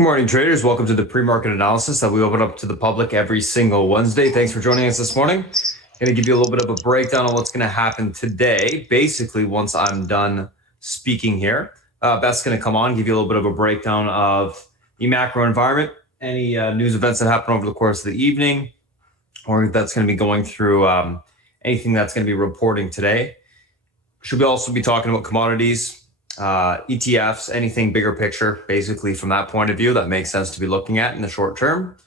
Good morning, traders. Welcome to the pre-market analysis that we open up to the public every single Wednesday. Thanks for joining us this morning. I'm going to give you a little bit of a breakdown on what's going to happen today. Basically, once I'm done speaking here, Beth's going to come on, give you a little bit of a breakdown of the macro environment, any news events that happen over the course of the evening, or that's going to be going through anything that's going to be reporting today. Should we also be talking about commodities, ETFs, anything bigger picture, basically from that point of view that makes sense to be looking at in the short term.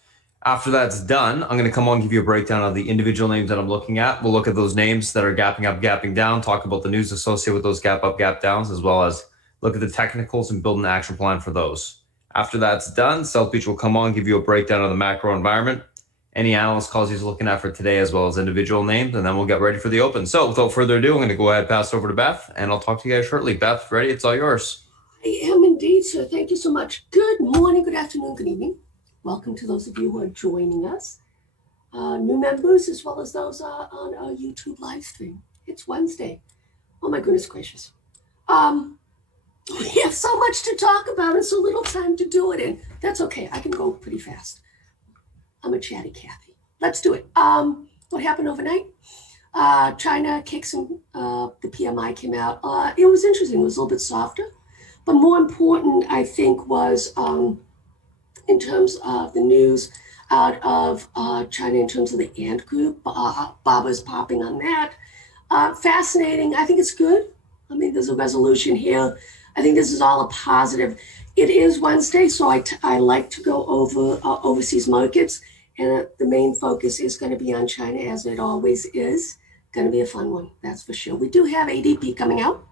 After that's done, I'm going to come on and give you a breakdown of the individual names that I'm looking at. We'll look at those names that are gapping up, gapping down, talk about the news associated with those gap up, gap downs, as well as look at the technicals and build an action plan for those. After that's done, South Beach will come on and give you a breakdown of the macro environment, any analyst calls he's looking at for today, as well as individual names, and then we'll get ready for the open. So without further ado, I'm going to go ahead and pass it over to Beth, and I'll talk to you guys shortly. Beth, ready? It's all yours. I am indeed, sir. Thank you so much. Good morning, good afternoon, good evening. Welcome to those of you who are joining us. New members, as well as those on our YouTube live stream. It's Wednesday. Oh my goodness gracious. We have so much to talk about and so little time to do it in. That's okay. I can go pretty fast. I'm a chatty Cathy. Let's do it. What happened overnight? China kicks and the PMI came out. It was interesting. It was a little bit softer. But more important, I think, was in terms of the news out of China in terms of the Ant Group. Baba's popping on that. Fascinating. I think it's good. I mean, there's a resolution here. I think this is all a positive. It is Wednesday, so I like to go over overseas markets. And the main focus is going to be on China, as it always is. Going to be a fun one, that's for sure. We do have ADP coming out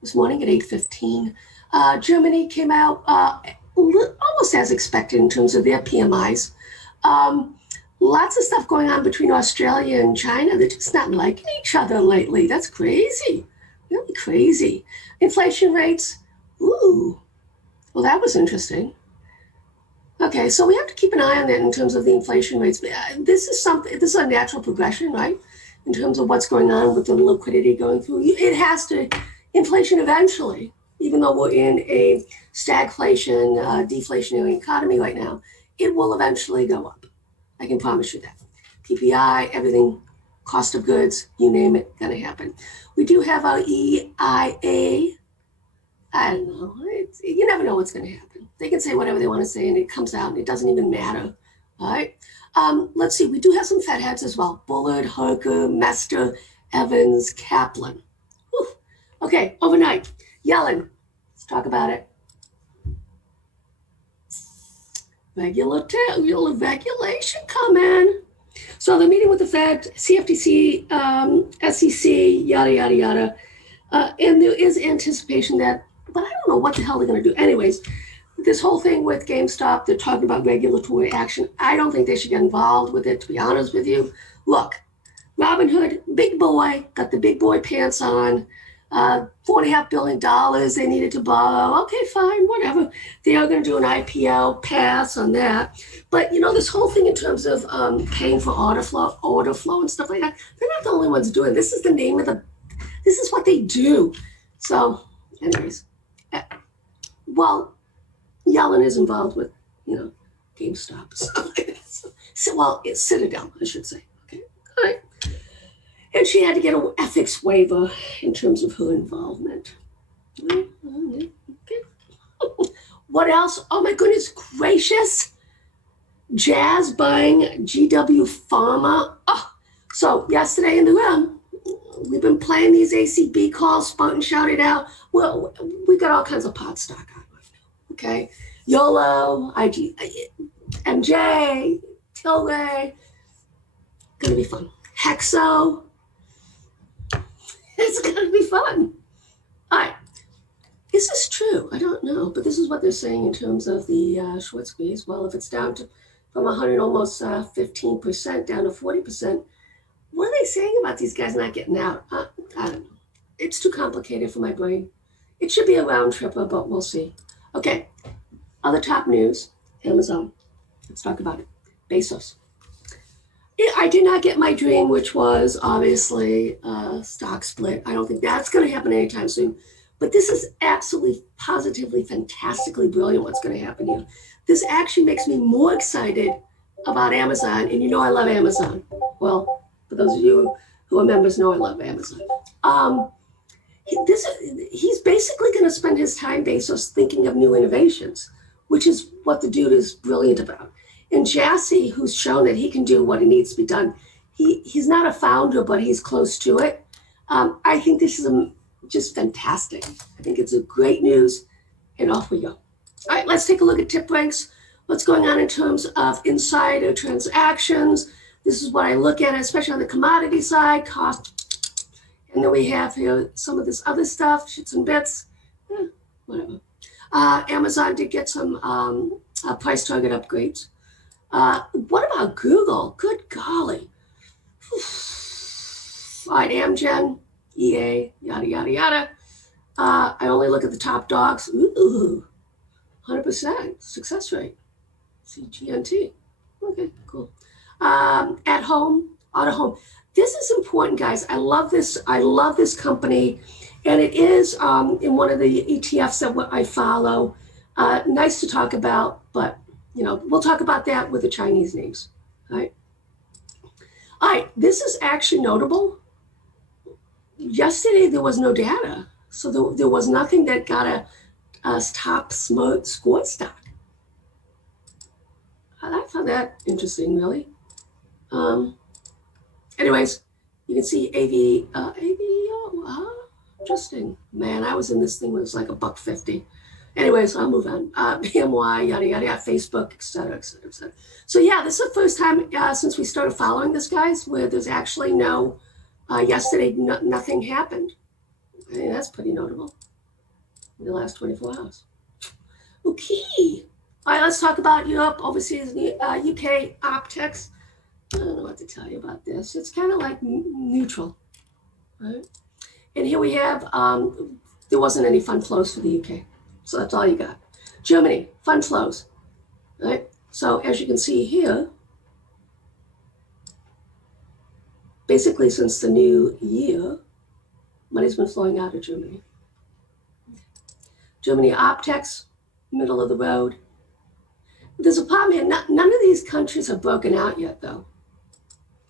this morning at 8:15. Germany came out almost as expected in terms of their PMIs. Lots of stuff going on between Australia and China. They're just not liking each other lately. That's crazy, really crazy. Inflation rates, ooh, well, that was interesting. Okay, so we have to keep an eye on that in terms of the inflation rates. This is a natural progression, right? In terms of what's going on with the liquidity going through. It has to, inflation eventually, even though we're in a stagflation, deflationary economy right now, it will eventually go up. I can promise you that. PPI, everything, cost of goods, you name it, gonna happen. We do have our EIA. I don't know, you never know what's gonna happen. They can say whatever they want to say, and it comes out, and it doesn't even matter. All right. Let's see. We do have some Fed heads as well. Bullard, Harker, Mester, Evans, Kaplan. Whew. Okay. Overnight. Yellen. Let's talk about it. Regulation coming. So the meeting with the Fed, CFTC, SEC, yada, yada, yada. And there is anticipation that, but I don't know what the hell they're going to do. Anyways, this whole thing with GameStop, they're talking about regulatory action. I don't think they should get involved with it, to be honest with you. Look, Robinhood, big boy, got the big boy pants on, $4.5 billion they needed to borrow. Okay, fine, whatever. They are going to do an IPO, pass on that. But, you know, this whole thing in terms of paying for order flow and stuff like that, they're not the only ones doing it. This is the name of this is what they do. So, anyways, well, Yellen is involved with, you know, GameStop. So, well, it's Citadel, I should say. Okay, all right. And she had to get an ethics waiver in terms of her involvement. Okay. What else? Oh my goodness gracious! Jazz buying GW Pharma. Oh, so yesterday in the room, we've been playing these ACB calls, Spartan shouted out. Well, we got all kinds of pot stock on right now. Okay, YOLO, IG, MJ, Tilray. Gonna be fun. Hexo. It's gonna be fun. All right. Is this true? I don't know, but this is what they're saying in terms of the short squeeze. Well, if it's down to from 100, almost 15% down to 40%, what are they saying about these guys not getting out? I don't know. It's too complicated for my brain. It should be a round tripper, but we'll see. Okay. Other top news, Amazon. Let's talk about it. Bezos. I did not get my dream, which was obviously a stock split. I don't think that's going to happen anytime soon. But this is absolutely, positively, fantastically brilliant what's going to happen here. This actually makes me more excited about Amazon. And you know I love Amazon. Well, for those of you who are members know I love Amazon. He's basically going to spend his time basis thinking of new innovations, which is what the dude is brilliant about. And Jassy, who's shown that he can do what it needs to be done, he's not a founder, but he's close to it. I think this is just fantastic. I think it's a great news, and off we go. All right, let's take a look at tip ranks. What's going on in terms of insider transactions? This is what I look at, especially on the commodity side, cost. And then we have here some of this other stuff, shits and bits, whatever. Amazon did get some price target upgrades. What about Google? Good golly. All right, Amgen, EA, yada, yada, yada. I only look at the top dogs. Ooh, 100% success rate. CGNT. Okay, cool. At home, auto home. This is important, guys. I love this. I love this company. And it is in one of the ETFs that I follow. Nice to talk about, but you know, we'll talk about that with the Chinese names. All right. All right, this is actually notable. Yesterday, there was no data. So there was nothing that got a top score stock. I found that interesting, really. Anyways, you can see AVO. Interesting. Man, I was in this thing when it was like $1.50. Anyways, I'll move on. BMY, yada, yada, yada, Facebook, et cetera, et cetera, et cetera. So yeah, this is the first time since we started following this, guys, where there's actually no, yesterday, nothing happened. I mean, that's pretty notable in the last 24 hours. Okay. All right, let's talk about Europe, overseas, UK optics. I don't know what to tell you about this. It's kind of like neutral, right? And here we have, there wasn't any fund flows for the UK. So that's all you got. Germany, fund flows, right? So as you can see here, basically since the new year, money's been flowing out of Germany. Germany optics, middle of the road. There's a problem here. None of these countries have broken out yet, though.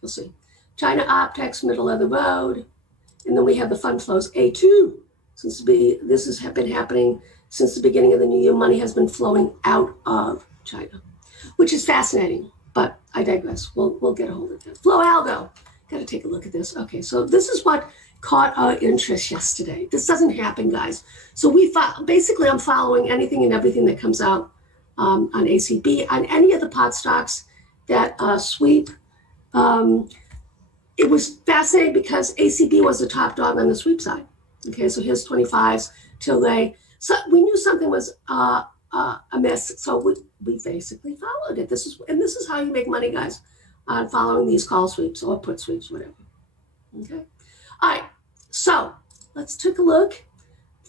We'll see. China optics, middle of the road. And then we have the fund flows, A2. This has been happening since the beginning of the new year. Money has been flowing out of China, which is fascinating, but I digress. We'll get a hold of that. Flow algo. Got to take a look at this. Okay, so this is what caught our interest yesterday. This doesn't happen, guys. So basically, I'm following anything and everything that comes out on ACB, on any of the pot stocks that sweep. It was fascinating because ACB was the top dog on the sweep side. Okay, so here's 25s till they. So we knew something was amiss, so we basically followed it. This is how you make money, guys, on following these call sweeps or put sweeps, whatever. Okay, all right. So let's take a look.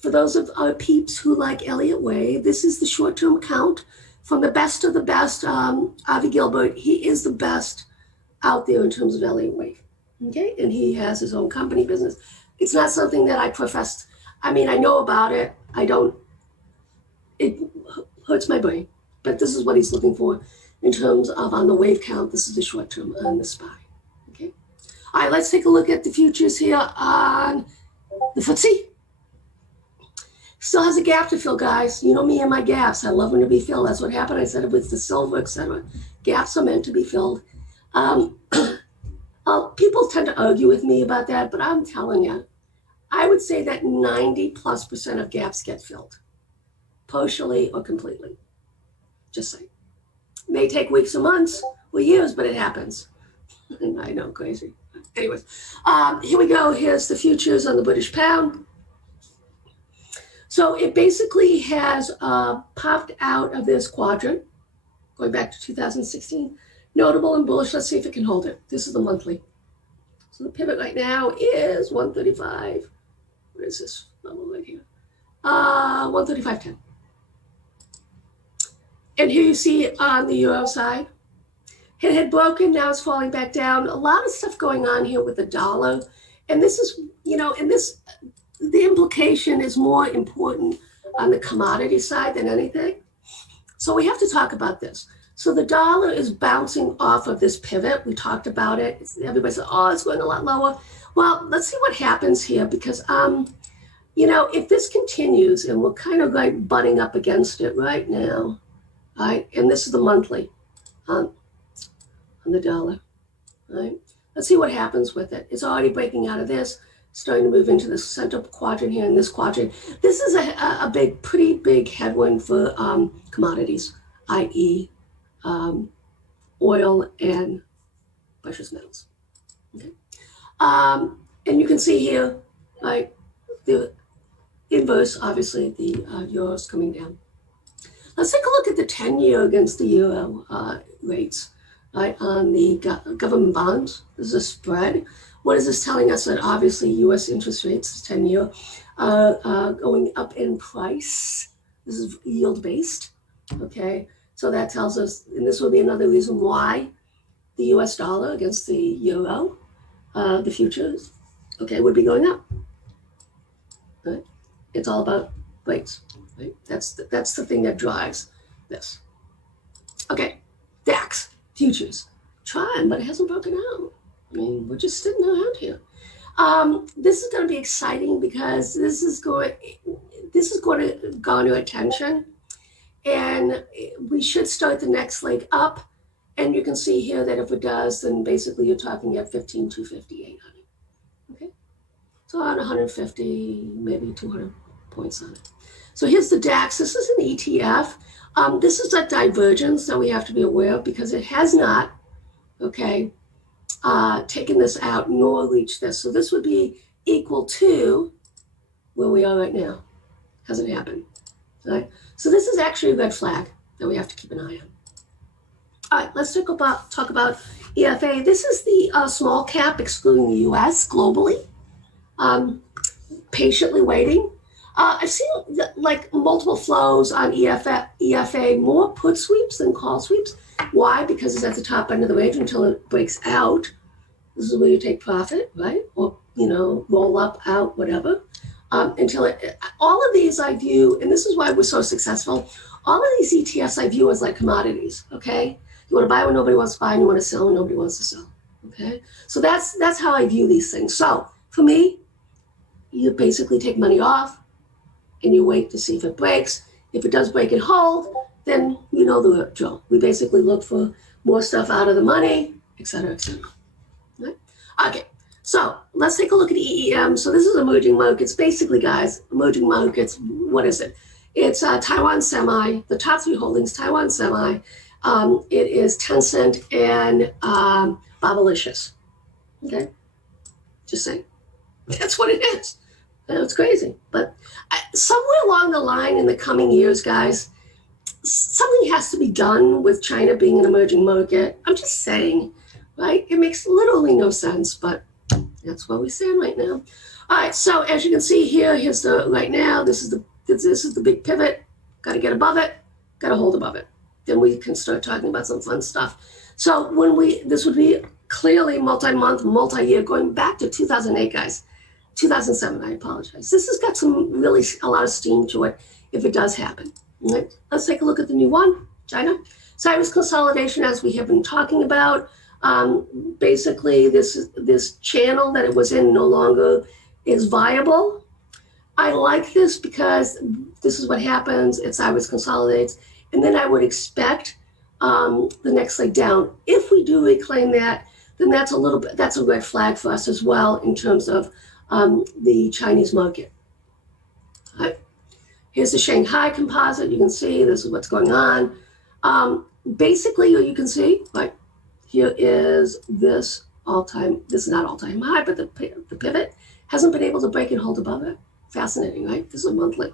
For those of our peeps who like Elliott Wave, this is the short-term count from the best of the best. Avi Gilbert, he is the best out there in terms of Elliott Wave. Okay, and he has his own company business. It's not something that I profess. I mean, I know about it. I don't. It hurts my brain, but this is what he's looking for in terms of on the wave count. This is the short term on the SPY. Okay, all right. Let's take a look at the futures here on the FTSE. Still has a gap to fill, guys. You know me and my gaps. I love them to be filled. That's what happened. I said it with the silver, etc. Gaps are meant to be filled. People tend to argue with me about that, but I'm telling you, I would say that 90+% of gaps get filled, partially or completely. Just saying. It may take weeks or months or years, but it happens. I know, crazy. Anyways, here we go. Here's the futures on the British pound. So it basically has popped out of this quadrant, going back to 2016. Notable and bullish. Let's see if it can hold it. This is the monthly. So the pivot right now is 135. What is this level right here? 135.10. And here you see on the euro side, it had broken, now it's falling back down. A lot of stuff going on here with the dollar. And this is, you know, and this the implication is more important on the commodity side than anything. So we have to talk about this. So the dollar is bouncing off of this pivot. We talked about it. Everybody said, oh, it's going a lot lower. Well, let's see what happens here because, you know, if this continues and we're kind of like butting up against it right now, right? And this is the monthly on the dollar, right? Let's see what happens with it. It's already breaking out of this, starting to move into the central quadrant here in this quadrant. This is a pretty big headwind for commodities, i.e. Oil and precious metals. Okay. And you can see here, right, the inverse, obviously, the euro is coming down. Let's take a look at the 10-year against the euro rates, right, on the government bonds. This is a spread. What is this telling us? That obviously U.S. interest rates, 10-year, going up in price. This is yield-based, okay? So that tells us, and this will be another reason why the U.S. dollar against the euro, the futures, okay, would be going up, right? It's all about rates, right? That's the thing that drives this. Okay, DAX, futures, trying, but it hasn't broken out. I mean, we're just sitting around here. This is going to be exciting because this is going to garner attention, and we should start the next leg up. And you can see here that if it does, then basically you're talking at 15,258 on it. Okay, so around 150, maybe 200 points on it. So here's the DAX. This is an ETF. This is a divergence that we have to be aware of because it has not, okay, taken this out nor reached this. So this would be equal to where we are right now. Hasn't happened, right? So this is actually a red flag that we have to keep an eye on. All right, let's talk about EFA. This is the small cap excluding the US globally. Patiently waiting. I've seen like multiple flows on EFA, more put sweeps than call sweeps. Why? Because it's at the top end of the range until it breaks out. This is where you take profit, right? Or, you know, roll up, out, whatever. Until all of these I view, and this is why we're so successful, all of these ETFs I view as like commodities, okay? You want to buy when nobody wants to buy, and you want to sell when nobody wants to sell, okay? So that's how I view these things. So for me, you basically take money off, and you wait to see if it breaks. If it does break and hold, then you know the drill. We basically look for more stuff out of the money, et cetera, et cetera. Right? Okay, so let's take a look at EEM. So this is emerging markets. Basically, guys, emerging markets, what is it? It's Taiwan Semi, the top three holdings, Taiwan Semi. It is Tencent and Bobalicious. Okay, just saying. That's what it is. It's crazy. But somewhere along the line in the coming years, guys, something has to be done with China being an emerging market. I'm just saying, right? It makes literally no sense, but that's where we stand right now. All right, so as you can see here, here's the right now. This is the big pivot. Got to get above it. Got to hold above it. Then we can start talking about some fun stuff. So this would be clearly multi-month, multi-year, going back to 2008, guys. 2007, I apologize. This has got a lot of steam to it if it does happen. Right? Let's take a look at the new one, China. Sideways consolidation, as we have been talking about. Basically, this channel that it was in no longer is viable. I like this because this is what happens. It sideways consolidates. And then I would expect the next leg down. If we do reclaim that, then that's a red flag for us as well in terms of the Chinese market. All right. Here's the Shanghai Composite. You can see this is what's going on. Basically, you can see, right, here is this this is not all-time high, but the pivot hasn't been able to break and hold above it. Fascinating, right? This is a monthly.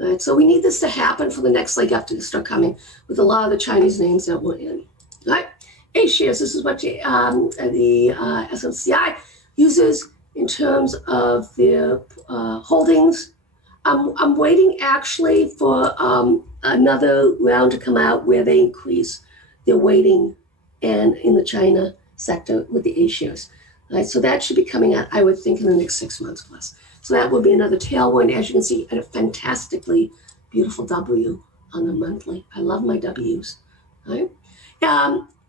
All right, so we need this to happen for the next leg up to start coming with a lot of the Chinese names that we're in. All right, A shares, this is what the SMCI uses in terms of their holdings. I'm waiting actually for another round to come out where they increase their weighting and in the China sector with the A shares. Right, so that should be coming out, I would think, in the next 6 months plus. So that would be another tailwind. As you can see, a fantastically beautiful W on the monthly. I love my W's. Right?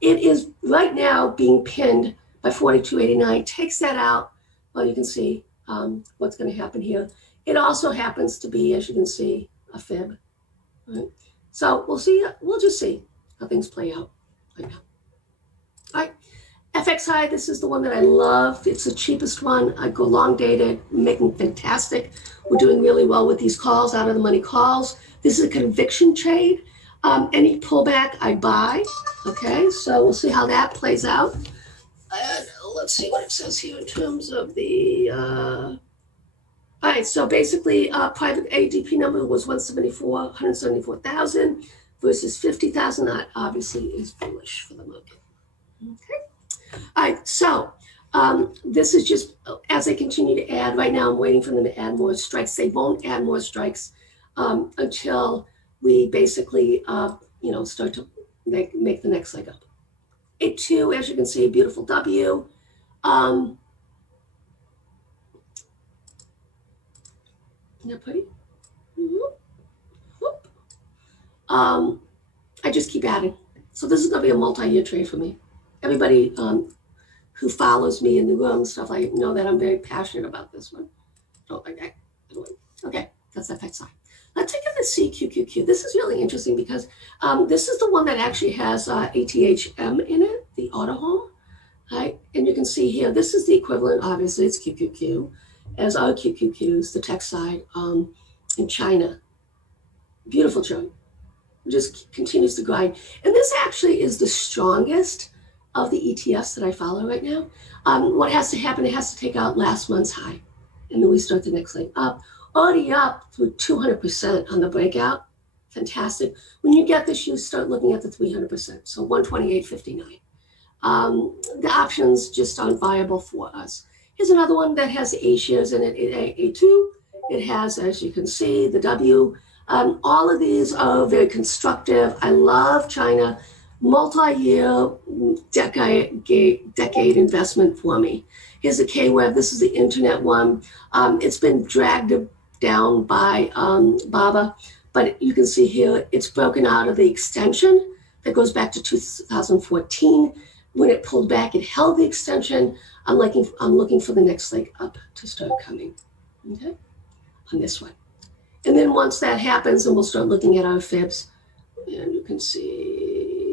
It is right now being pinned by 42.89. Takes that out. Well, you can see what's going to happen here. It also happens to be, as you can see, a fib. Right? So we'll see. We'll just see how things play out right now. All right. FXI, this is the one that I love. It's the cheapest one. I go long dated, making fantastic. We're doing really well with these calls, out of the money calls. This is a conviction trade. Any pullback I buy. Okay, so we'll see how that plays out. Let's see what it says here in terms of the, all right, so basically private ADP number was 174,000 versus 50,000. That obviously is bullish for the market. Okay. All right, so this is just as they continue to add. Right now, I'm waiting for them to add more strikes. They won't add more strikes until we basically, start to make the next leg up. 8-2, as you can see, a beautiful W. Isn't that pretty? I just keep adding. So this is going to be a multi-year trade for me. Everybody who follows me in the room and stuff, I know that I'm very passionate about this one. Don't like that. Okay, that's FXI. Let's take a look at CQQQ. This is really interesting because this is the one that actually has ATHM in it, the auto home. Right? And you can see here, this is the equivalent, obviously it's QQQ, as our QQQs, the tech side in China. Beautiful chart. Just continues to grind. And this actually is the strongest of the ETFs that I follow right now. What has to happen, it has to take out last month's high. And then we start the next leg up. Already up to 200% on the breakout. Fantastic. When you get this, you start looking at the 300%. So 128.59. The options just aren't viable for us. Here's another one that has A shares in it, A2. It has, as you can see, the W. All of these are very constructive. I love China. Multi-year, decade investment for me. Here's the Kweb. This is the internet one. It's been dragged down by Baba, but you can see here it's broken out of the extension that goes back to 2014. When it pulled back, it held the extension. I'm looking for the next leg up to start coming. Okay, on this one. And then once that happens, then we'll start looking at our fibs. And you can see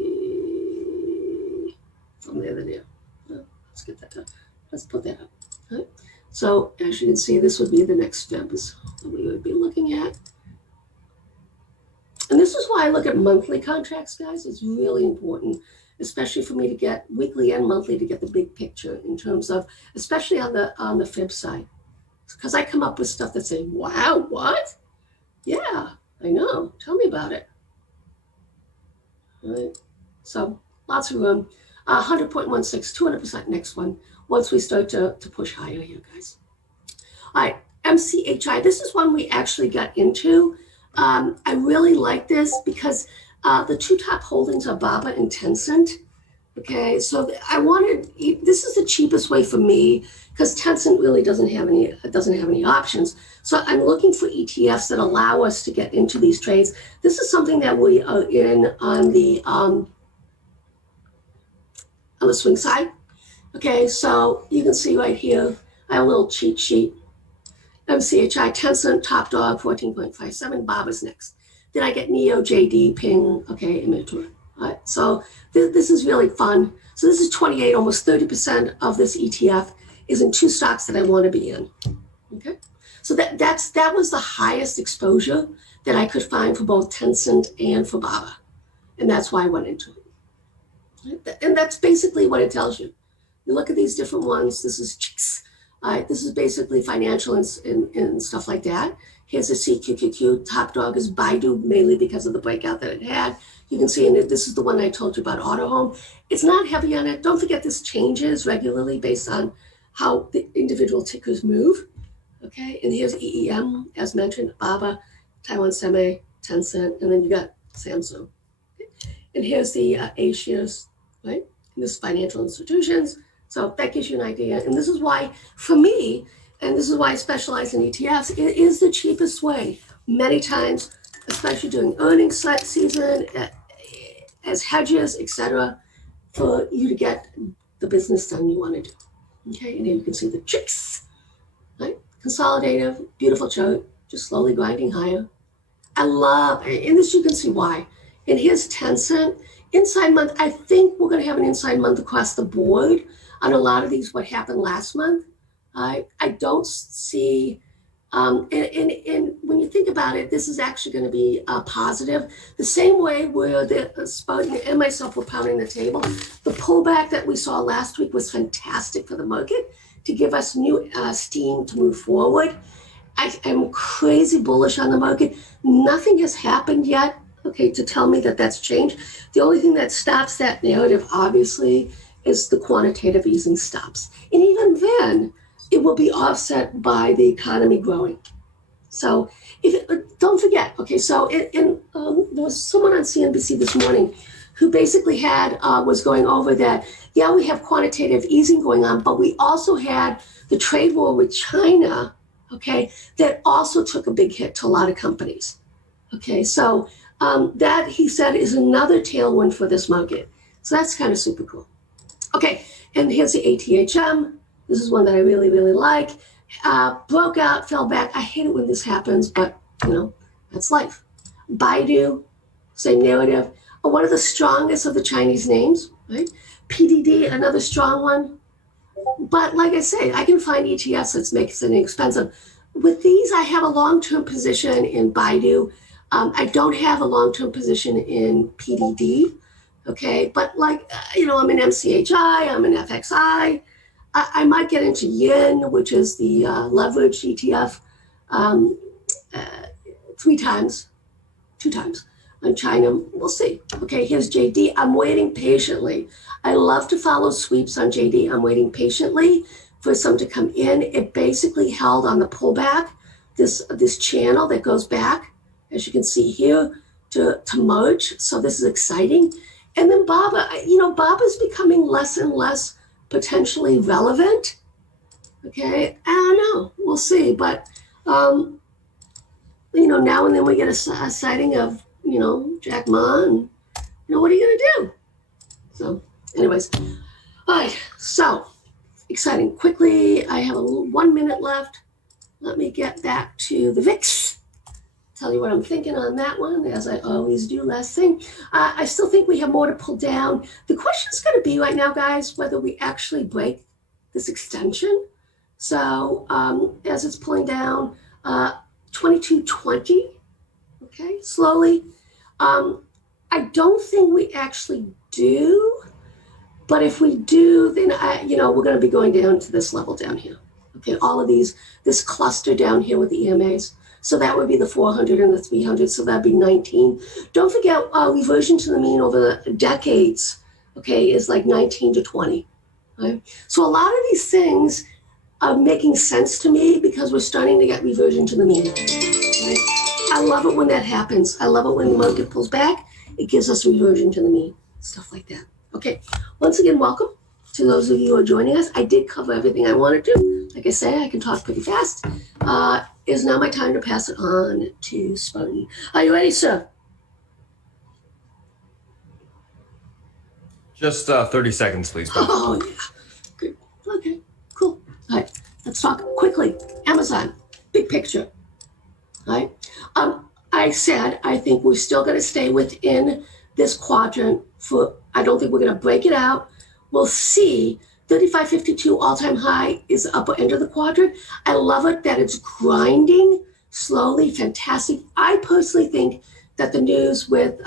from there to there. Let's get that done. Let's put that up. All right. So as you can see, this would be the next fibs that we would be looking at. And this is why I look at monthly contracts, guys. It's really important, especially for me to get weekly and monthly to get the big picture in terms of, especially on the fib side. Because I come up with stuff that say, wow, what? Yeah, I know. Tell me about it. All right. So lots of room. 100.16, 200% next one. Once we start to push higher here, guys. All right, MCHI. This is one we actually got into. I really like this because the two top holdings are Baba and Tencent. Okay, so this is the cheapest way for me because Tencent really doesn't have any options. So I'm looking for ETFs that allow us to get into these trades. This is something that we are in on the swing side. Okay, so you can see right here, I have a little cheat sheet. MCHI, Tencent, top dog, 14.57, Baba's next. Then I get Neo, JD, Ping, okay, Imitor. All right, so this is really fun. So this is 28, almost 30% of this ETF is in two stocks that I want to be in. Okay, so that was the highest exposure that I could find for both Tencent and for Baba, and that's why I went into it. And that's basically what it tells you. You look at these different ones. This is chicks. This is basically financial and stuff like that. Here's a CQQQ. Top dog is Baidu, mainly because of the breakout that it had. You can see, and this is the one I told you about, Auto Home. It's not heavy on it. Don't forget this changes regularly based on how the individual tickers move. Okay, and here's EEM, as mentioned, Baba, Taiwan Semi, Tencent, and then you got Samsung. Okay. And here's the A shares, right? And this is financial institutions. So that gives you an idea. And this is why, for me, and this is why I specialize in ETFs, it is the cheapest way, many times, especially during earnings season, as hedges, etc., for you to get the business done you want to do. Okay, and here you can see the chicks, right? Consolidative, beautiful chart, just slowly grinding higher. I love, and this you can see why. And here's Tencent, inside month. I think we're going to have an inside month across the board on a lot of these, what happened last month. I don't see, and when you think about it, this is actually going to be positive. The same way where the Spartan and myself were pounding the table. The pullback that we saw last week was fantastic for the market to give us new steam to move forward. I am crazy bullish on the market. Nothing has happened yet, okay, to tell me that that's changed. The only thing that stops that narrative, obviously, is the quantitative easing stops. And even then, it will be offset by the economy growing. So don't forget, okay, so there was someone on CNBC this morning who basically was going over that, yeah, we have quantitative easing going on, but we also had the trade war with China, okay, that also took a big hit to a lot of companies. Okay, so that, he said, is another tailwind for this market. So that's kind of super cool. Okay, and here's the ATHM. This is one that I really, really like. Broke out, fell back. I hate it when this happens, but, that's life. Baidu, same narrative. One of the strongest of the Chinese names, right? PDD, another strong one. But like I say, I can find ETFs that makes it inexpensive. With these, I have a long-term position in Baidu. I don't have a long-term position in PDD, okay? But I'm in MCHI, I'm in FXI. I might get into Yen, which is the leverage ETF, 2 times on China. We'll see. Okay, here's JD. I'm waiting patiently. I love to follow sweeps on JD. I'm waiting patiently for some to come in. It basically held on the pullback, this channel that goes back, as you can see here, to March. So this is exciting. And then BABA, BABA's becoming less and less potentially relevant. Okay, I don't know. We'll see. But, now and then we get a sighting of, Jack Ma, and, what are you going to do? So, anyways. All right, so exciting. Quickly, I have 1 minute left. Let me get back to the VIX. Tell you what I'm thinking on that one, as I always do. Last thing, I still think we have more to pull down. The question is going to be right now, guys, whether we actually break this extension. So as it's pulling down, 2220, okay, slowly. I don't think we actually do, but if we do, then we're going to be going down to this level down here. Okay, all of this cluster down here with the EMAs. So that would be the 400 and the 300. So that'd be 19. Don't forget, reversion to the mean over the decades, okay, is like 19 to 20. Right? So a lot of these things are making sense to me because we're starting to get reversion to the mean. Right? I love it when that happens. I love it when the market pulls back. It gives us reversion to the mean, stuff like that. Okay, once again, welcome to those of you who are joining us. I did cover everything I wanted to. Like I say, I can talk pretty fast. Is now my time to pass it on to Spartan. Are you ready, sir? Just 30 seconds, please. Oh, yeah. Good. Okay, cool. All right, let's talk quickly. Amazon, big picture. All right. I said I think we're still going to stay within this quadrant I don't think we're going to break it out. We'll see. 35.52 all-time high is the upper end of the quadrant. I love it that it's grinding slowly. Fantastic. I personally think that the news with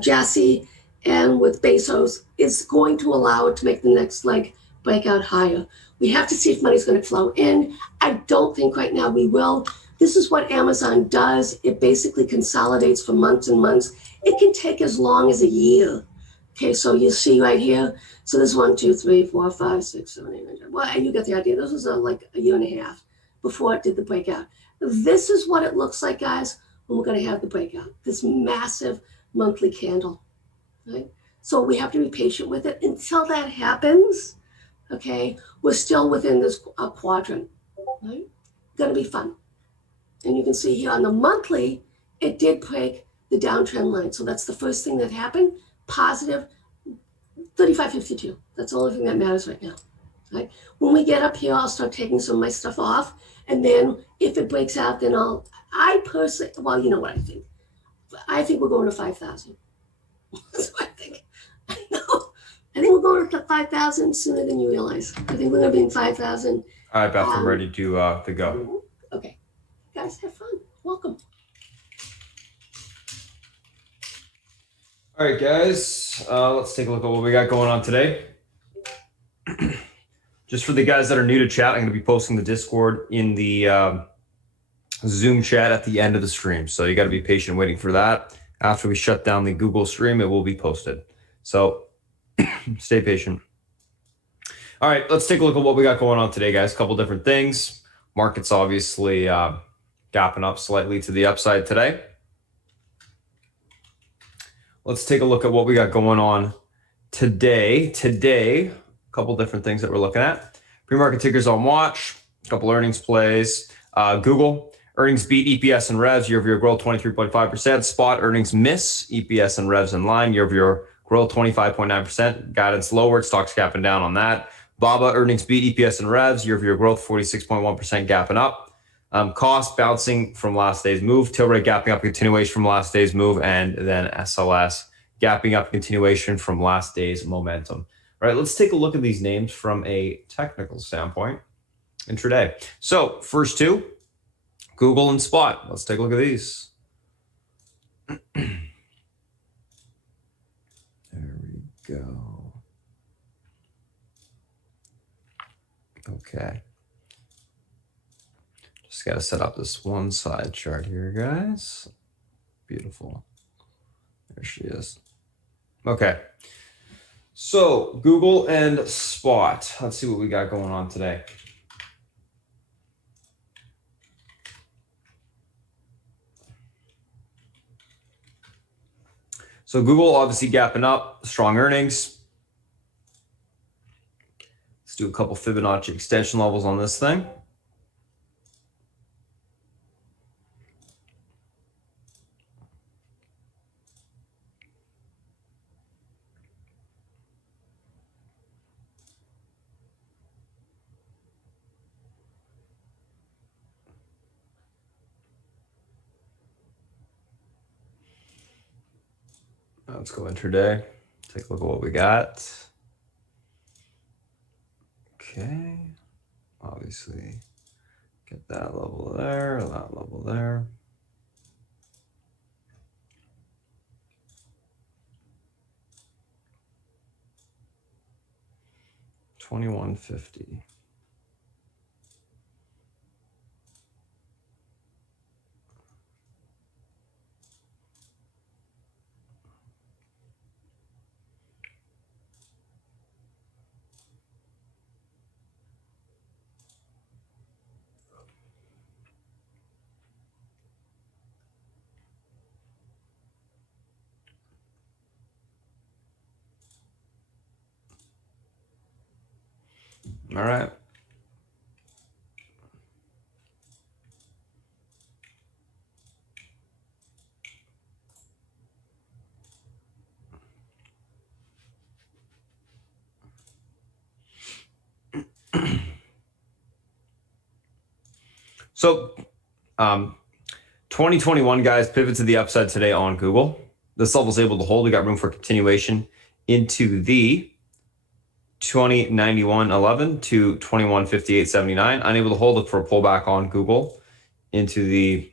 Jassy and with Bezos is going to allow it to make the next leg break out higher. We have to see if money's going to flow in. I don't think right now we will. This is what Amazon does. It basically consolidates for months and months. It can take as long as a year. Okay, so you see right here. So this 1, 2, 3, 4, 5, 6, 7, 8, 9, 10. Well, you get the idea. This was like a year and a half before it did the breakout. This is what it looks like, guys, when we're going to have the breakout. This massive monthly candle, right? So we have to be patient with it until that happens. Okay, we're still within this quadrant. right? Going to be fun. And you can see here on the monthly, it did break the downtrend line. So that's the first thing that happened. Positive 35.52. That's the only thing that matters right now. Right? When we get up here, I'll start taking some of my stuff off. And then if it breaks out, then I personally, well, you know what I think. I think we're going to 5,000. That's what I think. I know. I think we're going to 5,000 sooner than you realize. I think we're going to be in 5,000. All right, Beth, I'm ready to go. Okay. Guys, have fun. Welcome. All right, guys, let's take a look at what we got going on today. Just for the guys that are new to chat, I'm going to be posting the Discord in the Zoom chat at the end of the stream. So you got to be patient waiting for that. After we shut down the Google stream, it will be posted. So stay patient. All right, let's take a look at what we got going on today, guys. A couple different things. Market's obviously gapping up slightly to the upside today. Let's take a look at what we got going on today. Today, a couple different things that we're looking at. Pre-market tickers on watch, a couple earnings plays. Google, earnings beat EPS and revs, year-over-year growth 23.5%. Spot, earnings miss, EPS and revs in line, year-over-year growth 25.9%. Guidance lowered, stocks gapping down on that. BABA, earnings beat EPS and revs, year-over-year growth 46.1%, gapping up. Cost bouncing from last day's move, Tilray gapping up, continuation from last day's move, and then SLS gapping up, continuation from last day's momentum. All right, let's take a look at these names from a technical standpoint intraday. So first two, Google and Spot. Let's take a look at these. There we go. Okay. Just got to set up this one side chart here, guys. Beautiful. There she is. Okay. So Google and Spot. Let's see what we got going on today. So Google obviously gapping up, strong earnings. Let's do a couple Fibonacci extension levels on this thing. Let's go intraday. Take a look at what we got. Okay. Obviously, get that level there, that level there. $21.50. All right. So 2021, guys, pivot to the upside today on Google. This level is able to hold. We got room for continuation into the 2091.11 to 2158.79. Unable to hold it for a pullback on Google into the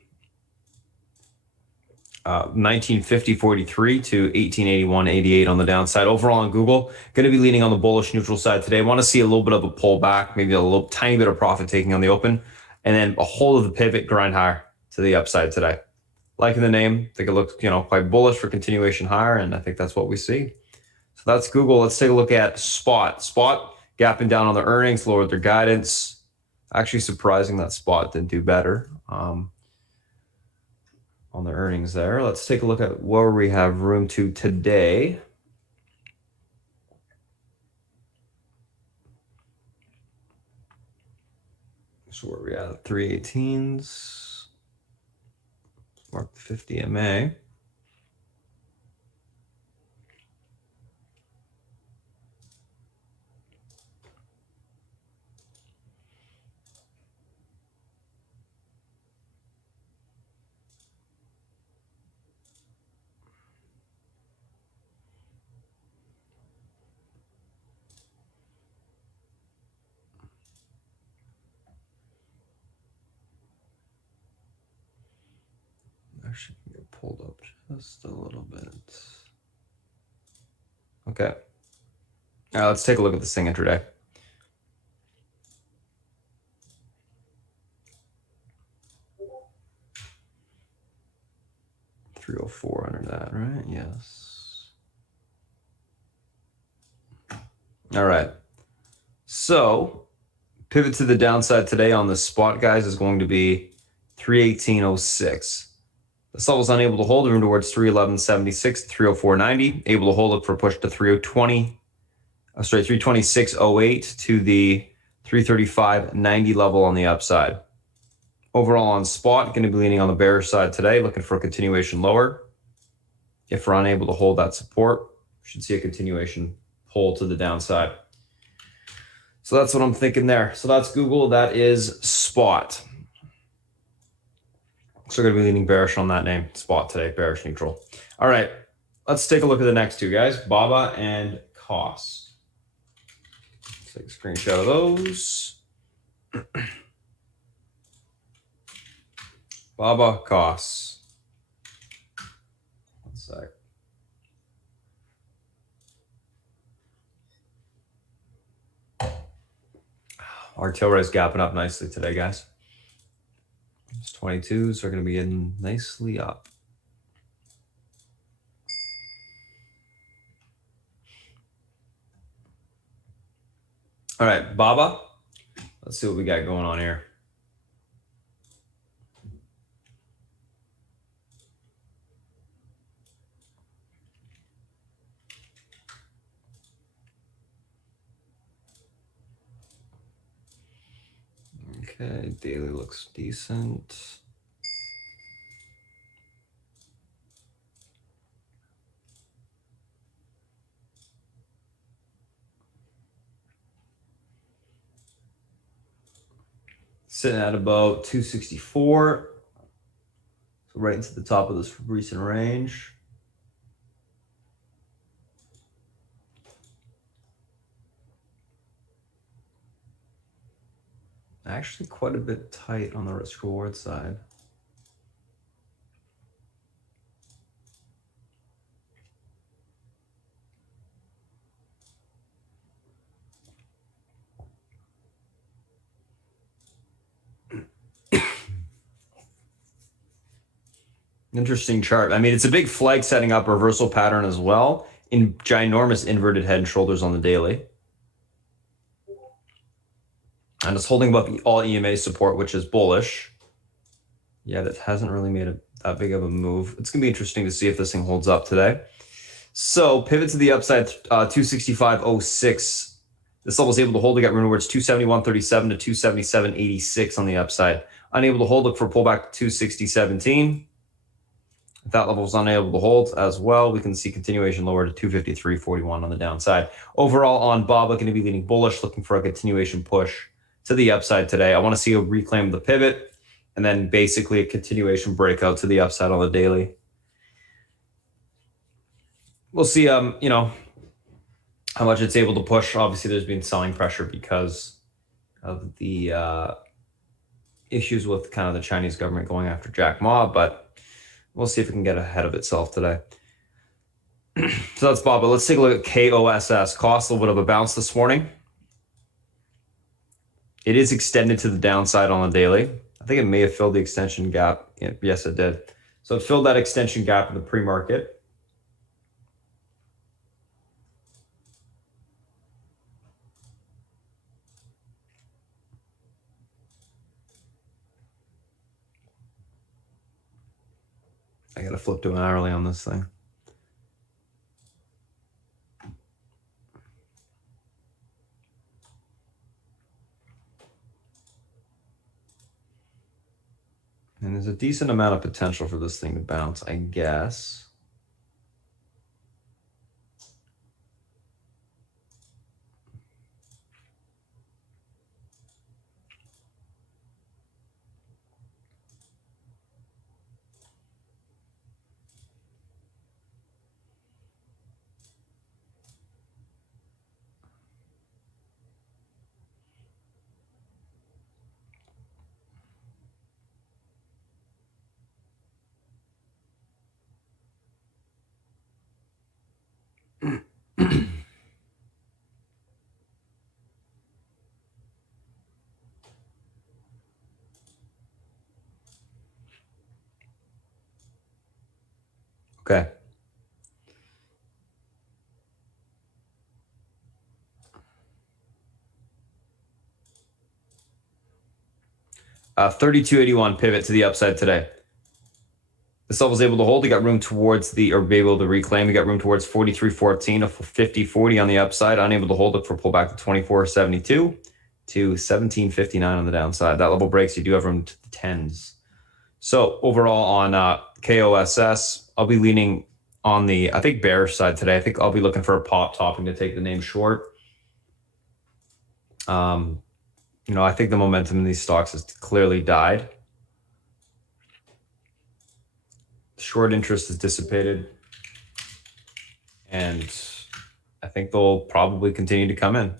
1950.43 to 1881.88 on the downside. Overall on Google, going to be leaning on the bullish neutral side today. Want to see a little bit of a pullback, maybe a little tiny bit of profit taking on the open, and then a hold of the pivot, grind higher to the upside today. Liking the name, I think it looks quite bullish for continuation higher, and I think that's what we see. So that's Google. Let's take a look at Spot. Spot gapping down on their earnings, lowered their guidance. Actually surprising that Spot didn't do better on their earnings there. Let's take a look at where we have room to today. So where are we at? 318s. Mark the 50 MA. Actually, can get pulled up just a little bit. Okay. All right, let's take a look at this thing intraday. $304 under that, right? Yes. All right. So pivot to the downside today on the spot, guys, is going to be 318.06. This level is unable to hold, room towards 311.76, 304.90. Able to hold it for push to 326.08 to the 335.90 level on the upside. Overall on spot, going to be leaning on the bearish side today, looking for a continuation lower. If we're unable to hold that support, we should see a continuation pull to the downside. So that's what I'm thinking there. So that's Google. That is spot. So we're going to be leaning bearish on that name, spot today, bearish neutral. All right, let's take a look at the next two, guys, BABA and COS. Let's take a screenshot of those. BABA, COS. One sec. Our tail rise gapping up nicely today, guys. These 22s are going to be getting nicely up. All right, BABA. Let's see what we got going on here. Okay, daily looks decent. Sitting at about 264. So right into the top of this recent range. Actually quite a bit tight on the risk reward side. Interesting chart. I mean, it's a big flag setting up reversal pattern as well in ginormous inverted head and shoulders on the daily. And it's holding above all EMA support, which is bullish. Yet it hasn't really made that big of a move. It's going to be interesting to see if this thing holds up today. So pivot to the upside, 265.06. This level is able to hold. We got room towards 271.37 to 277.86 on the upside. Unable to hold, look for pullback to 260.17. If that level is unable to hold as well, we can see continuation lower to 253.41 on the downside. Overall on BABA, going to be leaning bullish, looking for a continuation push to the upside today. I want to see a reclaim of the pivot and then basically a continuation breakout to the upside on the daily. We'll see, how much it's able to push. Obviously, there's been selling pressure because of the issues with kind of the Chinese government going after Jack Ma, but we'll see if it can get ahead of itself today. So that's BABA. Let's take a look at KOSS. Cost a little bit of a bounce this morning. It is extended to the downside on the daily. I think it may have filled the extension gap. Yes, it did. So it filled that extension gap in the pre-market. I got to flip to an hourly on this thing. There's a decent amount of potential for this thing to bounce, I guess. Okay. Uh, 32.81 pivot to the upside today. This level is able to hold. You got room towards the, or be able to reclaim. You got room towards 43.14, a 50.40 on the upside. Unable to hold it for pullback to 24.72 to 17.59 on the downside. That level breaks. You do have room to the tens. So overall on KOSS, I'll be leaning on the, I think, bearish side today. I think I'll be looking for a pop topping to take the name short. You know, I think the momentum in these stocks has clearly died. Short interest is dissipated. And I think they'll probably continue to come in.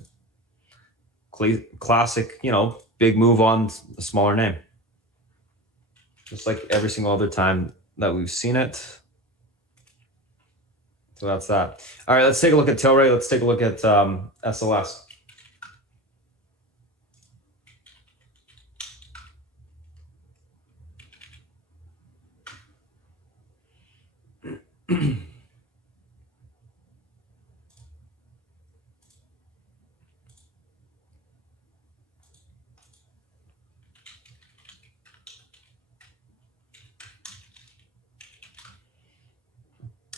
Classic, you know, big move on a smaller name. Just like every single other time that we've seen it. So that's that. All right, let's take a look at Tilray. Let's take a look at SLS.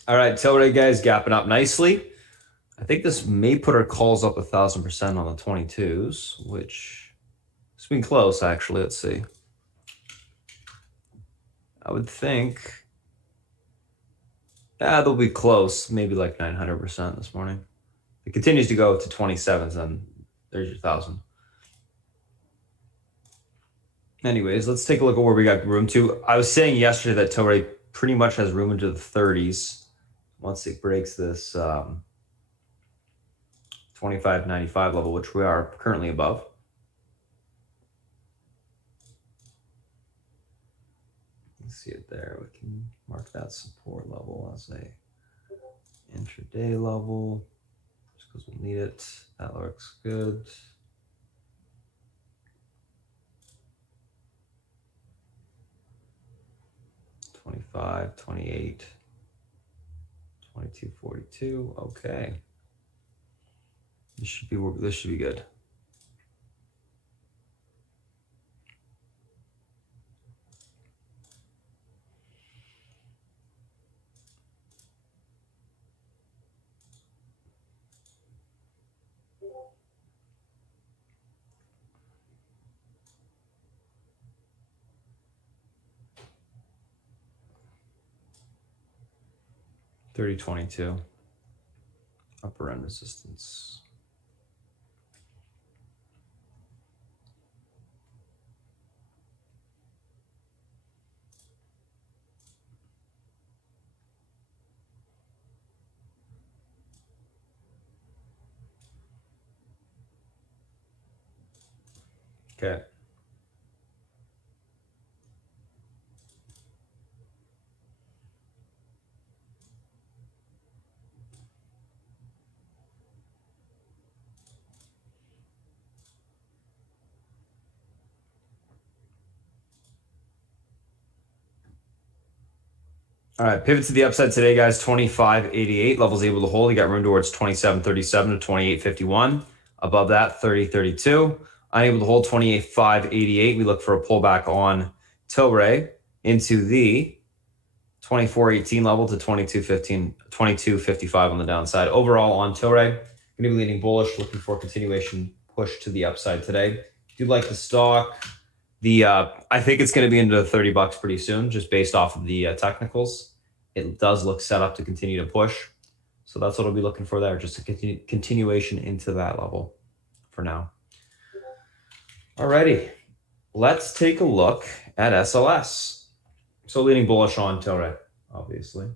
All right, Tilray guys, gapping up nicely. I think this may put our calls up 1,000% on the 22s, which has been close actually. Let's see. I would think, yeah, they'll be close, maybe like 900% this morning. It continues to go to 27s, and there's your 1,000. Anyways, let's take a look at where we got room to. I was saying yesterday that Tilray pretty much has room into the 30s once it breaks this 25.95 level, which we are currently above. Let's see it there. We can mark that support level as a intraday level, just because we'll need it. That looks good. $25, $28, $22.42. Okay, this should be good. $30.22 upper end resistance. Okay. All right, pivot to the upside today, guys. 25.88 levels able to hold. You got room towards 27.37 to 28.51. Above that, 30.32. Unable to hold 28.588. We look for a pullback on Tilray into the 24.18 level to 22.15, 22.55 on the downside. Overall on Tilray, going to be leaning bullish, looking for a continuation push to the upside today. Do like the stock. I think it's going to be into the 30 bucks pretty soon, just based off of the technicals. It does look set up to continue to push. So that's what I'll be looking for there, just a continuation into that level for now. Alrighty, let's take a look at SLS. So leaning bullish on Tore, obviously.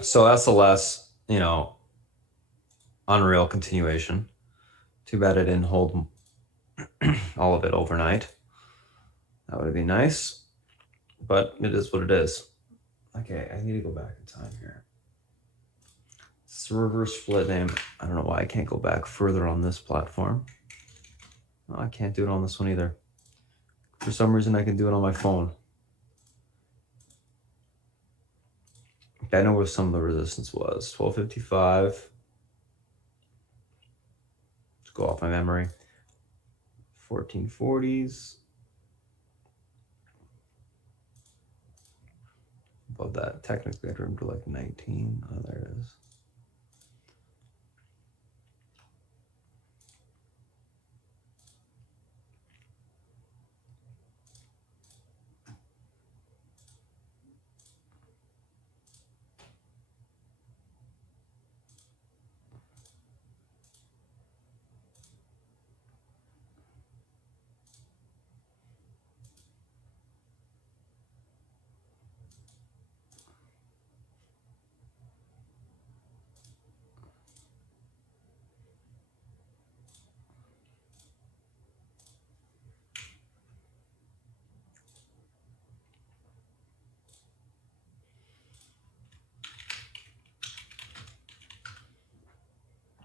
So SLS, you know, unreal continuation. Too bad I didn't hold all of it overnight. That would be nice, but it is what it is. Okay, I need to go back in time here. It's a reverse split name. I don't know why I can't go back further on this platform. No, I can't do it on this one either. For some reason, I can do it on my phone. I know where some of the resistance was. 1255. Let's go off my memory. 1440s. Above that, technically I'd room to like 19. Oh, there it is.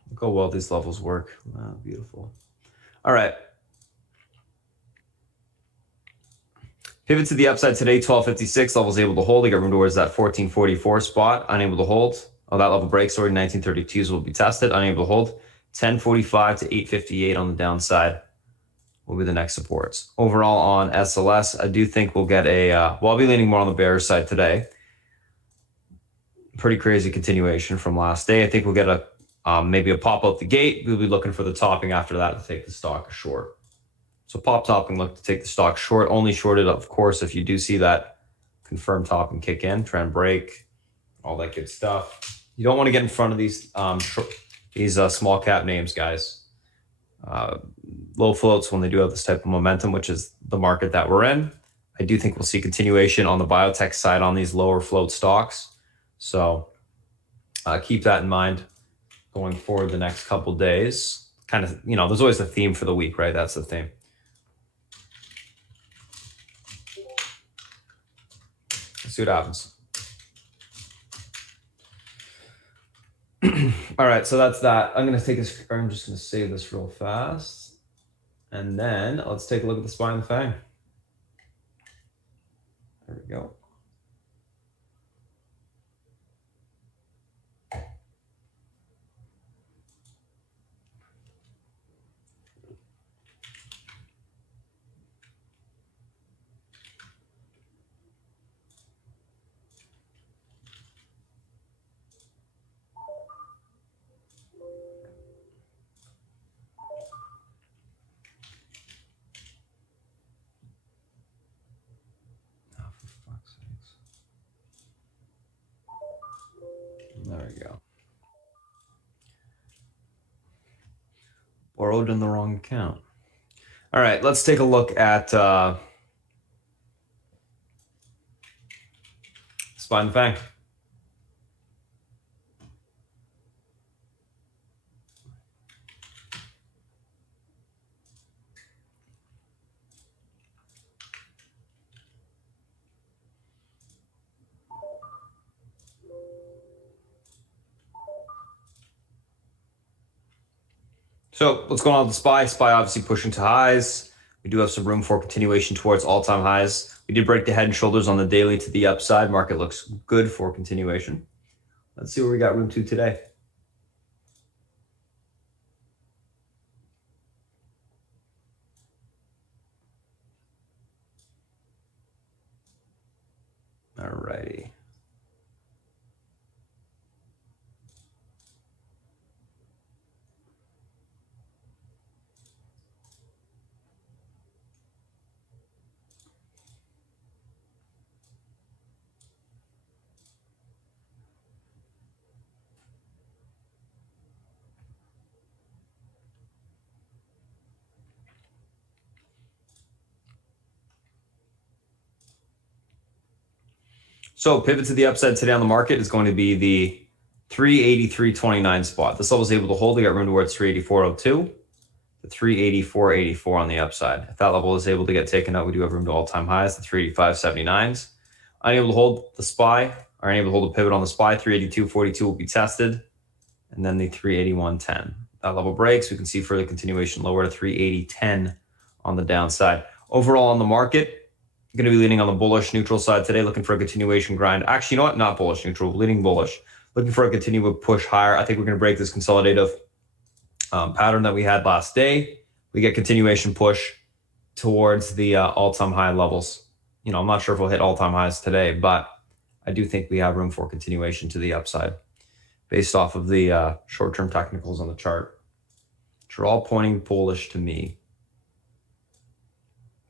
Look how well these levels work. Wow, beautiful. All right. Pivot to the upside today, 1256. Levels able to hold. I got room towards that 1444 spot. Unable to hold. Oh, that level breaks already. 1932s will be tested. Unable to hold. 1045 to 858 on the downside will be the next supports. Overall on SLS, I do think we'll get a, well, I'll be leaning more on the bearish side today. Pretty crazy continuation from last day. I think we'll get a maybe a pop out the gate. We'll be looking for the topping after that to take the stock short. So pop topping, look to take the stock short. Only shorted, of course, if you do see that confirmed topping kick in, trend break, all that good stuff. You don't want to get in front of these small cap names, guys. Low floats when they do have this type of momentum, which is the market that we're in. I do think we'll see continuation on the biotech side on these lower float stocks. So keep that in mind going forward the next couple days. Kind of, you know, there's always a theme for the week, right? That's the theme. Let's see what happens. All right, so that's that. I'm just going to save this real fast. And then let's take a look at the spine and the fang. There we go. There we go. Borrowed in the wrong account. All right, let's take a look at spine and fang. So what's going on with the SPY? SPY obviously pushing to highs. We do have some room for continuation towards all-time highs. We did break the head and shoulders on the daily to the upside. Market looks good for continuation. Let's see where we got room to today. righty. So pivot to the upside today on the market is going to be the 383.29 spot. This level is able to hold. We got room towards 384.02. The 384.84 on the upside. If that level is able to get taken out, we do have room to all-time highs, the 385.79s. Unable to hold the SPY, or unable to hold a pivot on the SPY, 382.42 will be tested. And then the 381.10. That level breaks. We can see further continuation lower to 380.10 on the downside. Overall on the market, going to be leaning on the bullish neutral side today, looking for a continuation grind. Actually, you know what? Not bullish neutral, leaning bullish. Looking for a continued push higher. I think we're going to break this consolidative pattern that we had last day. We get continuation push towards the all-time high levels. You know, I'm not sure if we'll hit all-time highs today, but I do think we have room for continuation to the upside based off of the short-term technicals on the chart, which are all pointing bullish to me.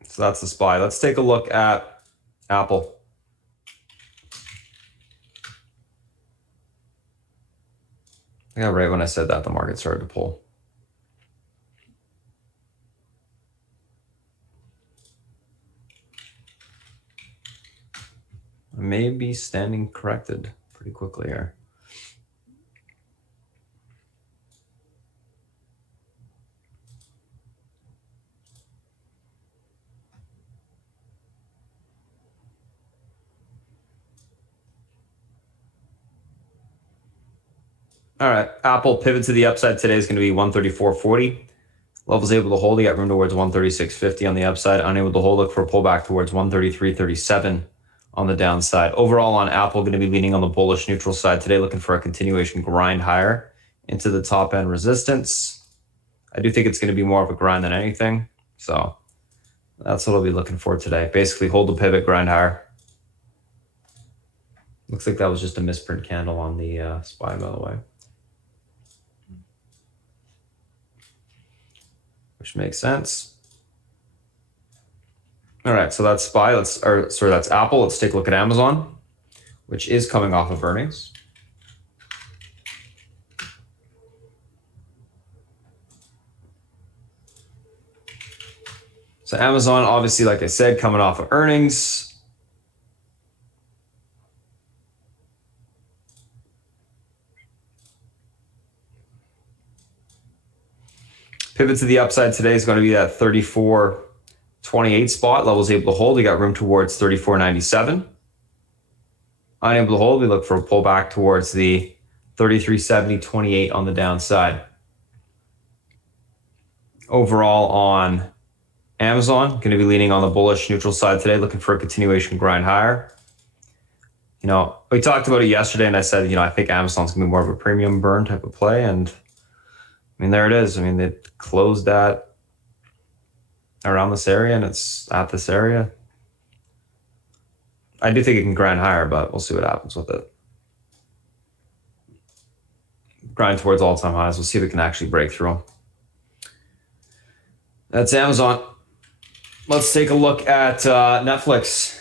So that's the SPY. Let's take a look at Apple. Yeah, right when I said that, the market started to pull. I may be standing corrected pretty quickly here. All right, Apple pivot to the upside today is going to be 134.40. Levels able to hold. You got room towards 136.50 on the upside. Unable to hold. Look for a pullback towards 133.37 on the downside. Overall on Apple, going to be leaning on the bullish neutral side today, looking for a continuation grind higher into the top end resistance. I do think it's going to be more of a grind than anything. So that's what I'll be looking for today. Basically hold the pivot, grind higher. Looks like that was just a misprint candle on the SPY, by the way. Which makes sense. All right, so that's SPY. That's Apple. Let's take a look at Amazon, which is coming off of earnings. So Amazon, obviously, like I said, coming off of earnings. Pivot to the upside today is going to be that 34.28 spot. Levels able to hold. We got room towards 34.97. Unable to hold. We look for a pullback towards the 33.70.28 on the downside. Overall on Amazon, going to be leaning on the bullish neutral side today, looking for a continuation grind higher. You know, we talked about it yesterday, and I said, you know, I think Amazon's going to be more of a premium burn type of play, and I mean, there it is. I mean, it closed at around this area, and it's at this area. I do think it can grind higher, but we'll see what happens with it. Grind towards all-time highs. We'll see if it can actually break through. That's Amazon. Let's take a look at Netflix.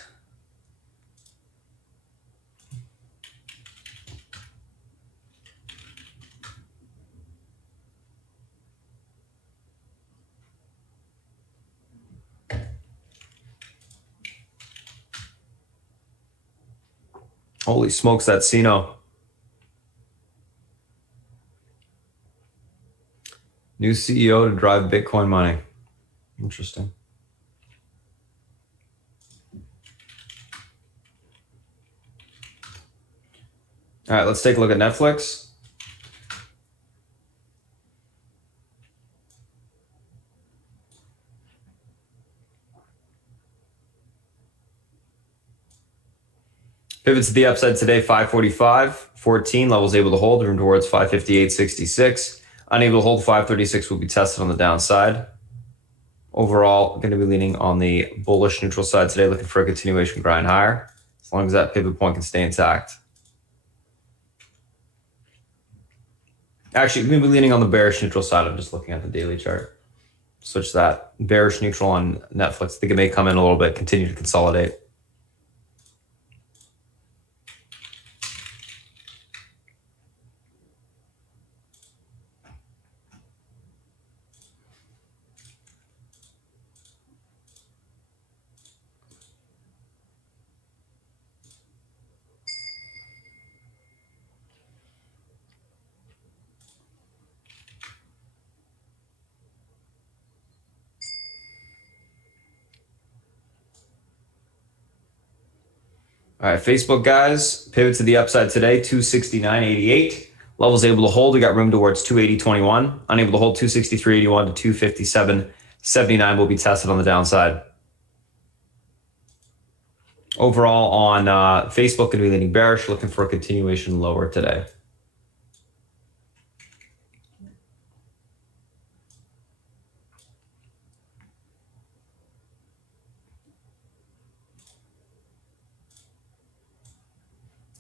Holy smokes, that Sino. New CEO to drive Bitcoin money. Interesting. All right, let's take a look at Netflix. Pivot to the upside today, 545.14. Levels able to hold, room towards 558.66. Unable to hold, 536 will be tested on the downside. Overall, going to be leaning on the bullish neutral side today, looking for a continuation grind higher. as long as that pivot point can stay intact. Actually, maybe leaning on the bearish neutral side. I'm just looking at the daily chart. Switch that bearish neutral on Netflix. I think it may come in a little bit, continue to consolidate. All right, Facebook guys, pivot to the upside today, 269.88. Levels able to hold. We got room towards 280.21. Unable to hold 263.81 to 257.79 will be tested on the downside. Overall on Facebook, going to be leaning bearish, looking for a continuation lower today.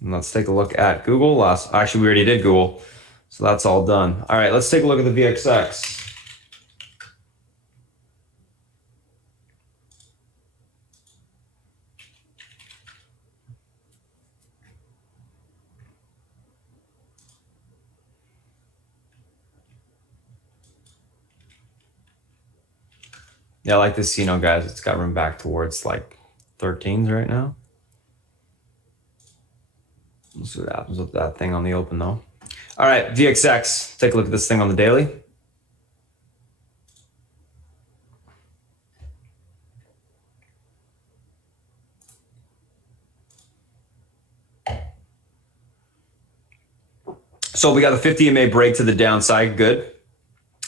And let's take a look at Google. Actually, we already did Google, so that's all done. All right, let's take a look at the VXX. Yeah, I like this, guys, it's got room back towards like 13s right now. We'll see what happens with that thing on the open though. All right, VXX, take a look at this thing on the daily. So we got a 50 EMA break to the downside, good.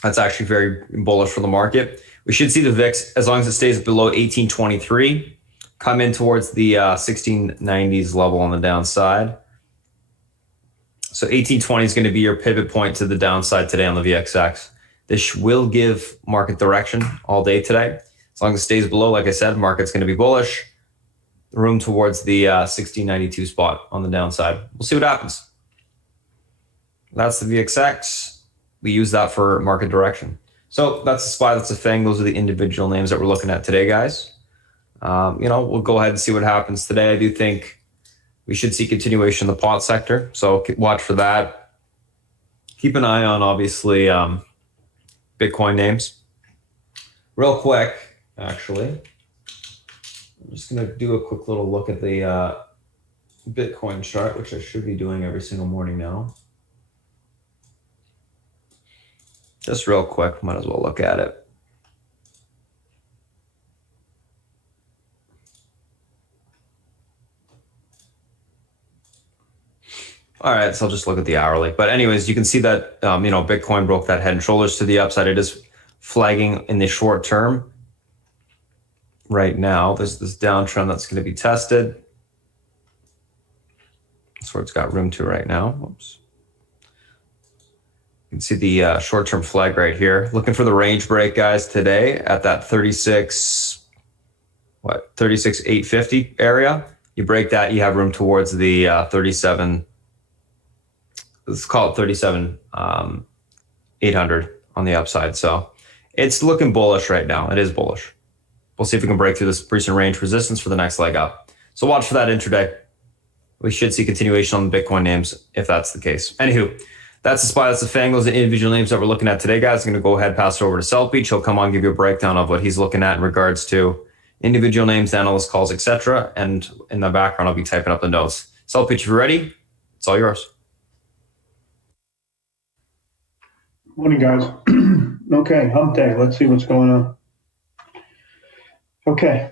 That's actually very bullish for the market. We should see the VIX, as long as it stays below 1823, come in towards the 1690s level on the downside. So 1820 is going to be your pivot point to the downside today on the VXX. This will give market direction all day today. As long as it stays below, like I said, market's going to be bullish. Room towards the 1692 spot on the downside. We'll see what happens. That's the VXX. We use that for market direction. So that's the SPY, that's the FANG. Those are the individual names that we're looking at today, guys. We'll go ahead and see what happens today. I do think we should see continuation in the pot sector, so watch for that. Keep an eye on, obviously, Bitcoin names. Real quick, actually, I'm just going to do a quick little look at the Bitcoin chart, which I should be doing every single morning now. Just real quick, might as well look at it. All right, so I'll just look at the hourly. But anyways, you can see that, Bitcoin broke that head and shoulders to the upside. It is flagging in the short term. Right now, there's this downtrend that's going to be tested. That's where it's got room to right now. Whoops. You can see the short-term flag right here. Looking for the range break, guys, today at that 36,850 area. You break that, you have room towards the 37. Let's call it 37,800 on the upside. So it's looking bullish right now. It is bullish. We'll see if we can break through this recent range resistance for the next leg up. So watch for that intraday. We should see continuation on the Bitcoin names if that's the case. Anywho, that's the SPY, that's the FANG. Those are the individual names that we're looking at today, guys. I'm going to go ahead and pass it over to South Beach. He'll come on, give you a breakdown of what he's looking at in regards to individual names, analyst calls, etc. And in the background, I'll be typing up the notes. South Beach, if you're ready, it's all yours. Morning, guys. Okay, hump day. Let's see what's going on. Okay,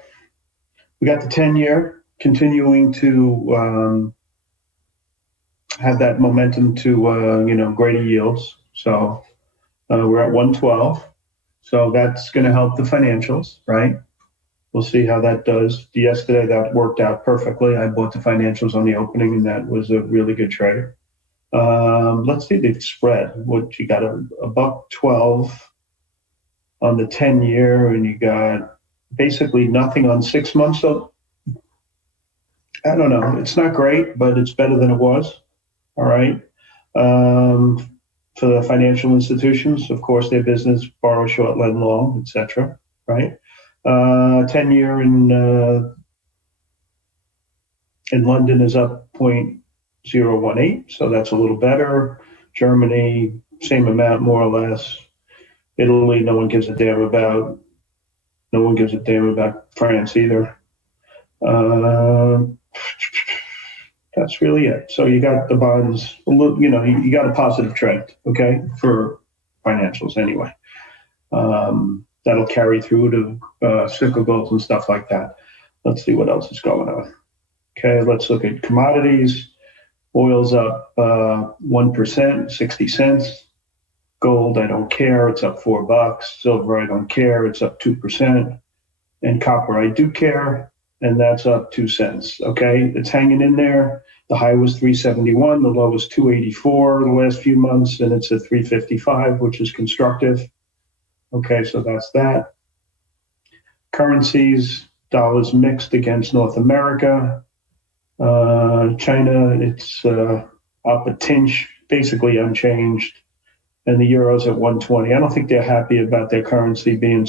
we got the 10-year continuing to have that momentum to greater yields. So we're at 112. So that's going to help the financials, right? We'll see how that does. Yesterday that worked out perfectly. I bought the financials on the opening, and that was a really good trade. Let's see the spread. What you got, a $1.12 on the 10-year, and you got basically nothing on 6 months. So I don't know. It's not great, but it's better than it was. All right. For the financial institutions, of course, their business borrow short, lend long, etc. Right. 10-year in London is up 0.018, so that's a little better. Germany, same amount, more or less. Italy, no one gives a damn about. No one gives a damn about France either. That's really it. So you got the bonds, you got a positive trend, okay, for financials anyway. That'll carry through to cyclicals and stuff like that. Let's see what else is going on. Okay, let's look at commodities. Oil's up 1%, 60 cents. Gold, I don't care. It's up $4. Silver, I don't care. It's up 2%. And copper, I do care. And that's up 2 cents. Okay, it's hanging in there. The high was 371. The low was 284 the last few months. And it's at 355, which is constructive. Okay, so that's that. Currencies, dollars mixed against North America. China, it's up a tinge, basically unchanged. And the euro's at 120. I don't think they're happy about their currency being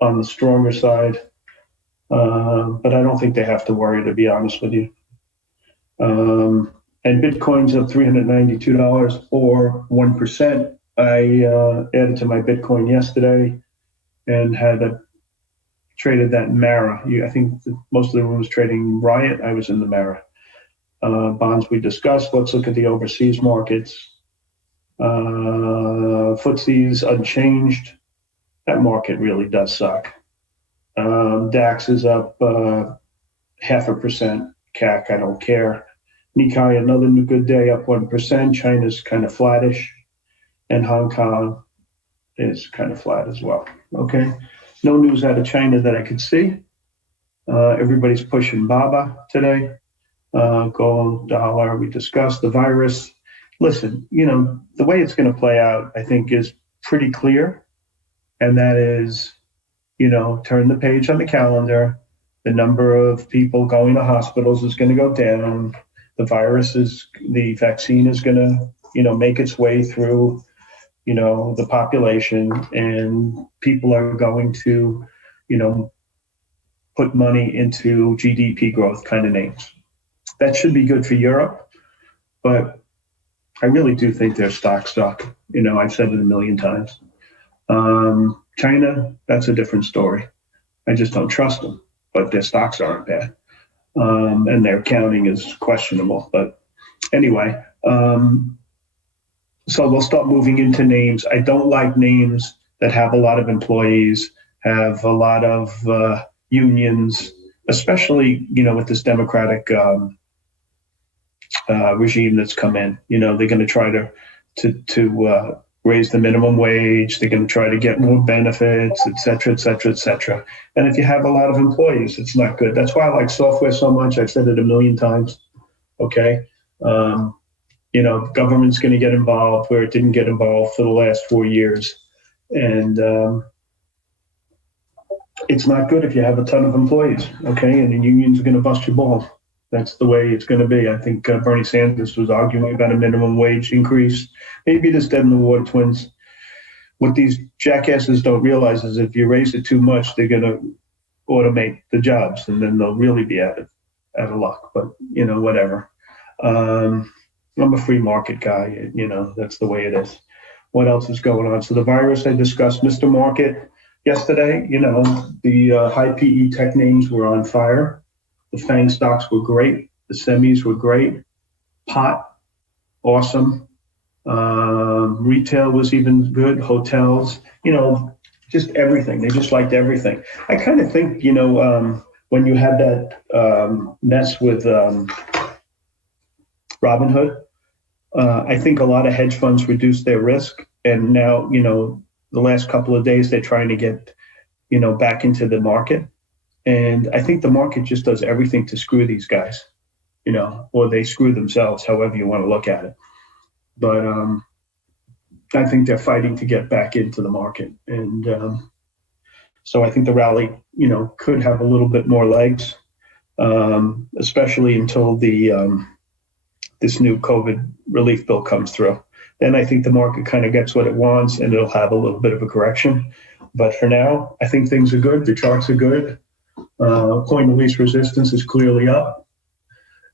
on the stronger side. But I don't think they have to worry, to be honest with you. And Bitcoin's up $392 or 1%. I added to my Bitcoin yesterday and traded that in Mara. I think most of the room was trading Riot. I was in the Mara. Bonds we discussed. Let's look at the overseas markets. FTSE's unchanged. That market really does suck. DAX is up 0.5%. CAC, I don't care. Nikkei, another good day, up 1%. China's kind of flattish. And Hong Kong is kind of flat as well. Okay. No news out of China that I could see. Everybody's pushing BABA today. Gold, dollar, we discussed the virus. Listen, the way it's going to play out, I think, is pretty clear. And that is, turn the page on the calendar. The number of people going to hospitals is going to go down. The vaccine is going to, make its way through, the population, and people are going to, put money into GDP growth kind of names. That should be good for Europe, but I really do think their stocks suck. I've said it a million times. China, that's a different story. I just don't trust them, but their stocks aren't bad. And their accounting is questionable. But anyway, so they'll start moving into names. I don't like names that have a lot of employees, have a lot of unions, especially, with this Democratic regime that's come in. They're going to try to raise the minimum wage. They're going to try to get more benefits, et cetera, et cetera, et cetera. And if you have a lot of employees, it's not good. That's why I like software so much. I've said it a million times. Okay. Government's going to get involved where it didn't get involved for the last 4 years. And it's not good if you have a ton of employees. Okay. And the unions are going to bust your balls. That's the way it's going to be. I think Bernie Sanders was arguing about a minimum wage increase. Maybe this dead in the water twins. What these jackasses don't realize is if you raise it too much, they're going to automate the jobs, and then they'll really be out of luck. But whatever. I'm a free market guy. That's the way it is. What else is going on? So the virus I discussed, Mr. Market yesterday. The high PE tech names were on fire. The FANG stocks were great. The semis were great. Pot, awesome. Retail was even good. Hotels, just everything. They just liked everything. I kind of think, when you had that mess with Robinhood, I think a lot of hedge funds reduced their risk. And now, the last couple of days, they're trying to get, back into the market. And I think the market just does everything to screw these guys, or they screw themselves, however you want to look at it. But I think they're fighting to get back into the market. And so I think the rally, could have a little bit more legs. especially until this new COVID relief bill comes through. Then I think the market kind of gets what it wants, and it'll have a little bit of a correction. But for now, I think things are good. The charts are good. Point of least resistance is clearly up,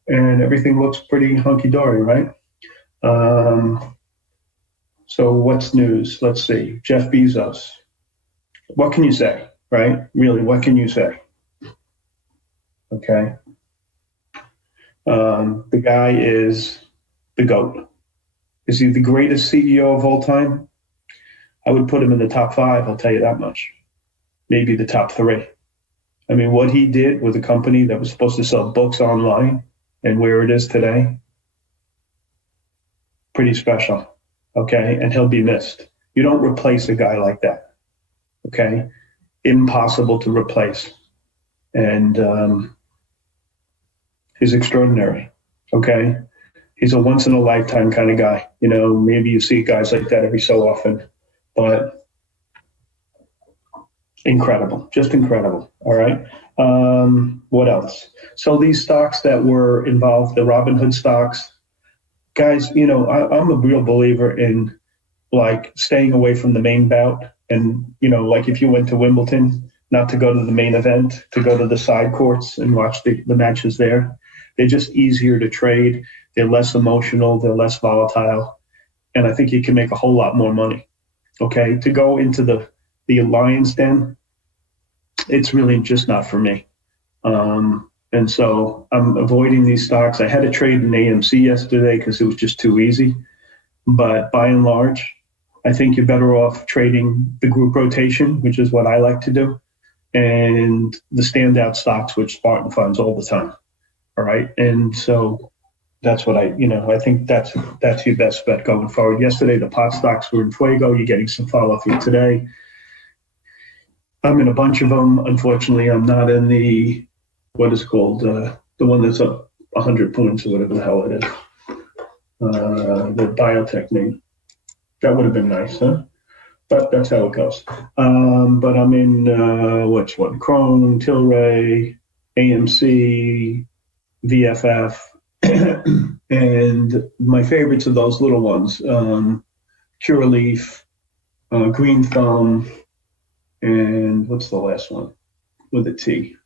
and everything looks pretty hunky-dory, right? So what's news? Let's see. Jeff Bezos. What can you say, right? Really, what can you say? Okay. The guy is the GOAT. Is he the greatest CEO of all time? I would put him in the top 5, I'll tell you that much. Maybe the top 3. I mean, what he did with a company that was supposed to sell books online and where it is today, pretty special, okay? And he'll be missed. You don't replace a guy like that, okay? Impossible to replace. And he's extraordinary, okay? He's a once-in-a-lifetime kind of guy. You know, maybe you see guys like that every so often, but incredible, just incredible, all right? What else? So these stocks that were involved, the Robinhood stocks, guys, you know, I'm a real believer in, like, staying away from the main bout. And, you know, like if you went to Wimbledon, not to go to the main event, to go to the side courts and watch the matches there. They're just easier to trade. They're less emotional. They're less volatile. And I think you can make a whole lot more money. Okay, to go into the lion's den, it's really just not for me. And so I'm avoiding these stocks. I had a trade in AMC yesterday because it was just too easy. But by and large, I think you're better off trading the group rotation, which is what I like to do, and the standout stocks, which Spartan funds all the time. All right. And so that's what I think that's your best bet going forward. Yesterday, the pot stocks were in fuego. You're getting some follow through today. I'm in a bunch of them. Unfortunately, I'm not in the, what is called, the one that's up 100 points or whatever the hell it is. The biotech name. That would have been nice, huh? But that's how it goes. But I'm in, which one? Crone, Tilray, AMC, VFF, and my favorites are those little ones, Curaleaf, Green Thumb, and what's the last one with a T?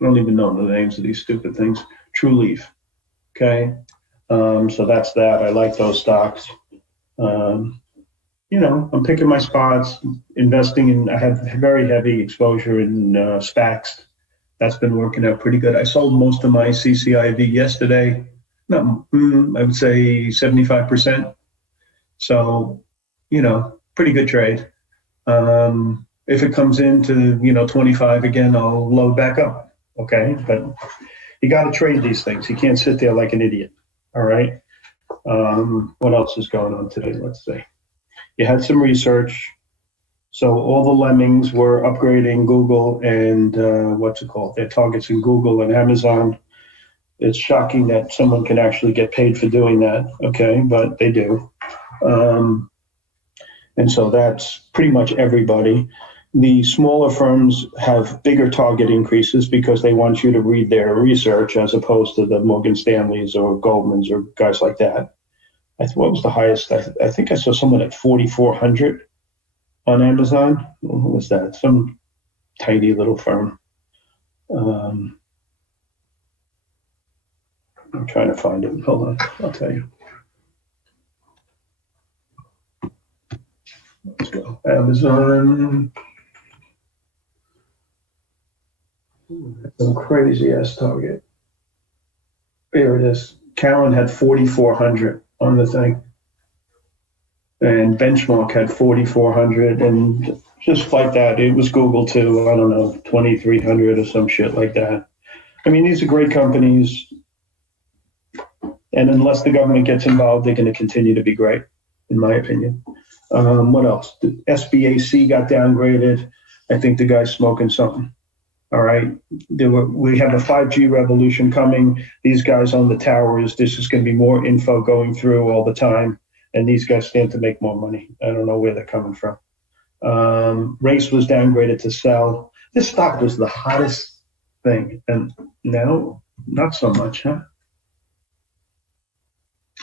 I don't even know the names of these stupid things. True Leaf, okay? So that's that. I like those stocks. You know, I'm picking my spots, investing in, I have very heavy exposure in SPACs. That's been working out pretty good. I sold most of my CCIV yesterday. I would say 75%. So, you know, pretty good trade. If it comes into, 25 again, I'll load back up. Okay. But you got to trade these things. You can't sit there like an idiot. All right. What else is going on today? Let's see. You had some research. So all the lemmings were upgrading Google and their targets in Google and Amazon. It's shocking that someone can actually get paid for doing that, okay, but they do. And so that's pretty much everybody. The smaller firms have bigger target increases because they want you to read their research as opposed to the Morgan Stanleys or Goldmans or guys like that. What was the highest? I think I saw someone at 4,400 on Amazon. What was that? Some tiny little firm. I'm trying to find it. Hold on, I'll tell you. Let's go. Amazon. Some crazy ass target. Here it is. Karen had 4,400 on the thing. And Benchmark had 4,400, and just like that, it was Google too. I don't know, 2,300 or some shit like that. I mean, these are great companies, and unless the government gets involved, they're going to continue to be great, in my opinion. What else? The SBAC got downgraded. I think the guy's smoking something. All right, we have a 5G revolution coming. These guys on the towers, this is going to be more info going through all the time. And these guys stand to make more money. I don't know where they're coming from. Race was downgraded to sell. This stock was the hottest thing. And now, not so much, huh?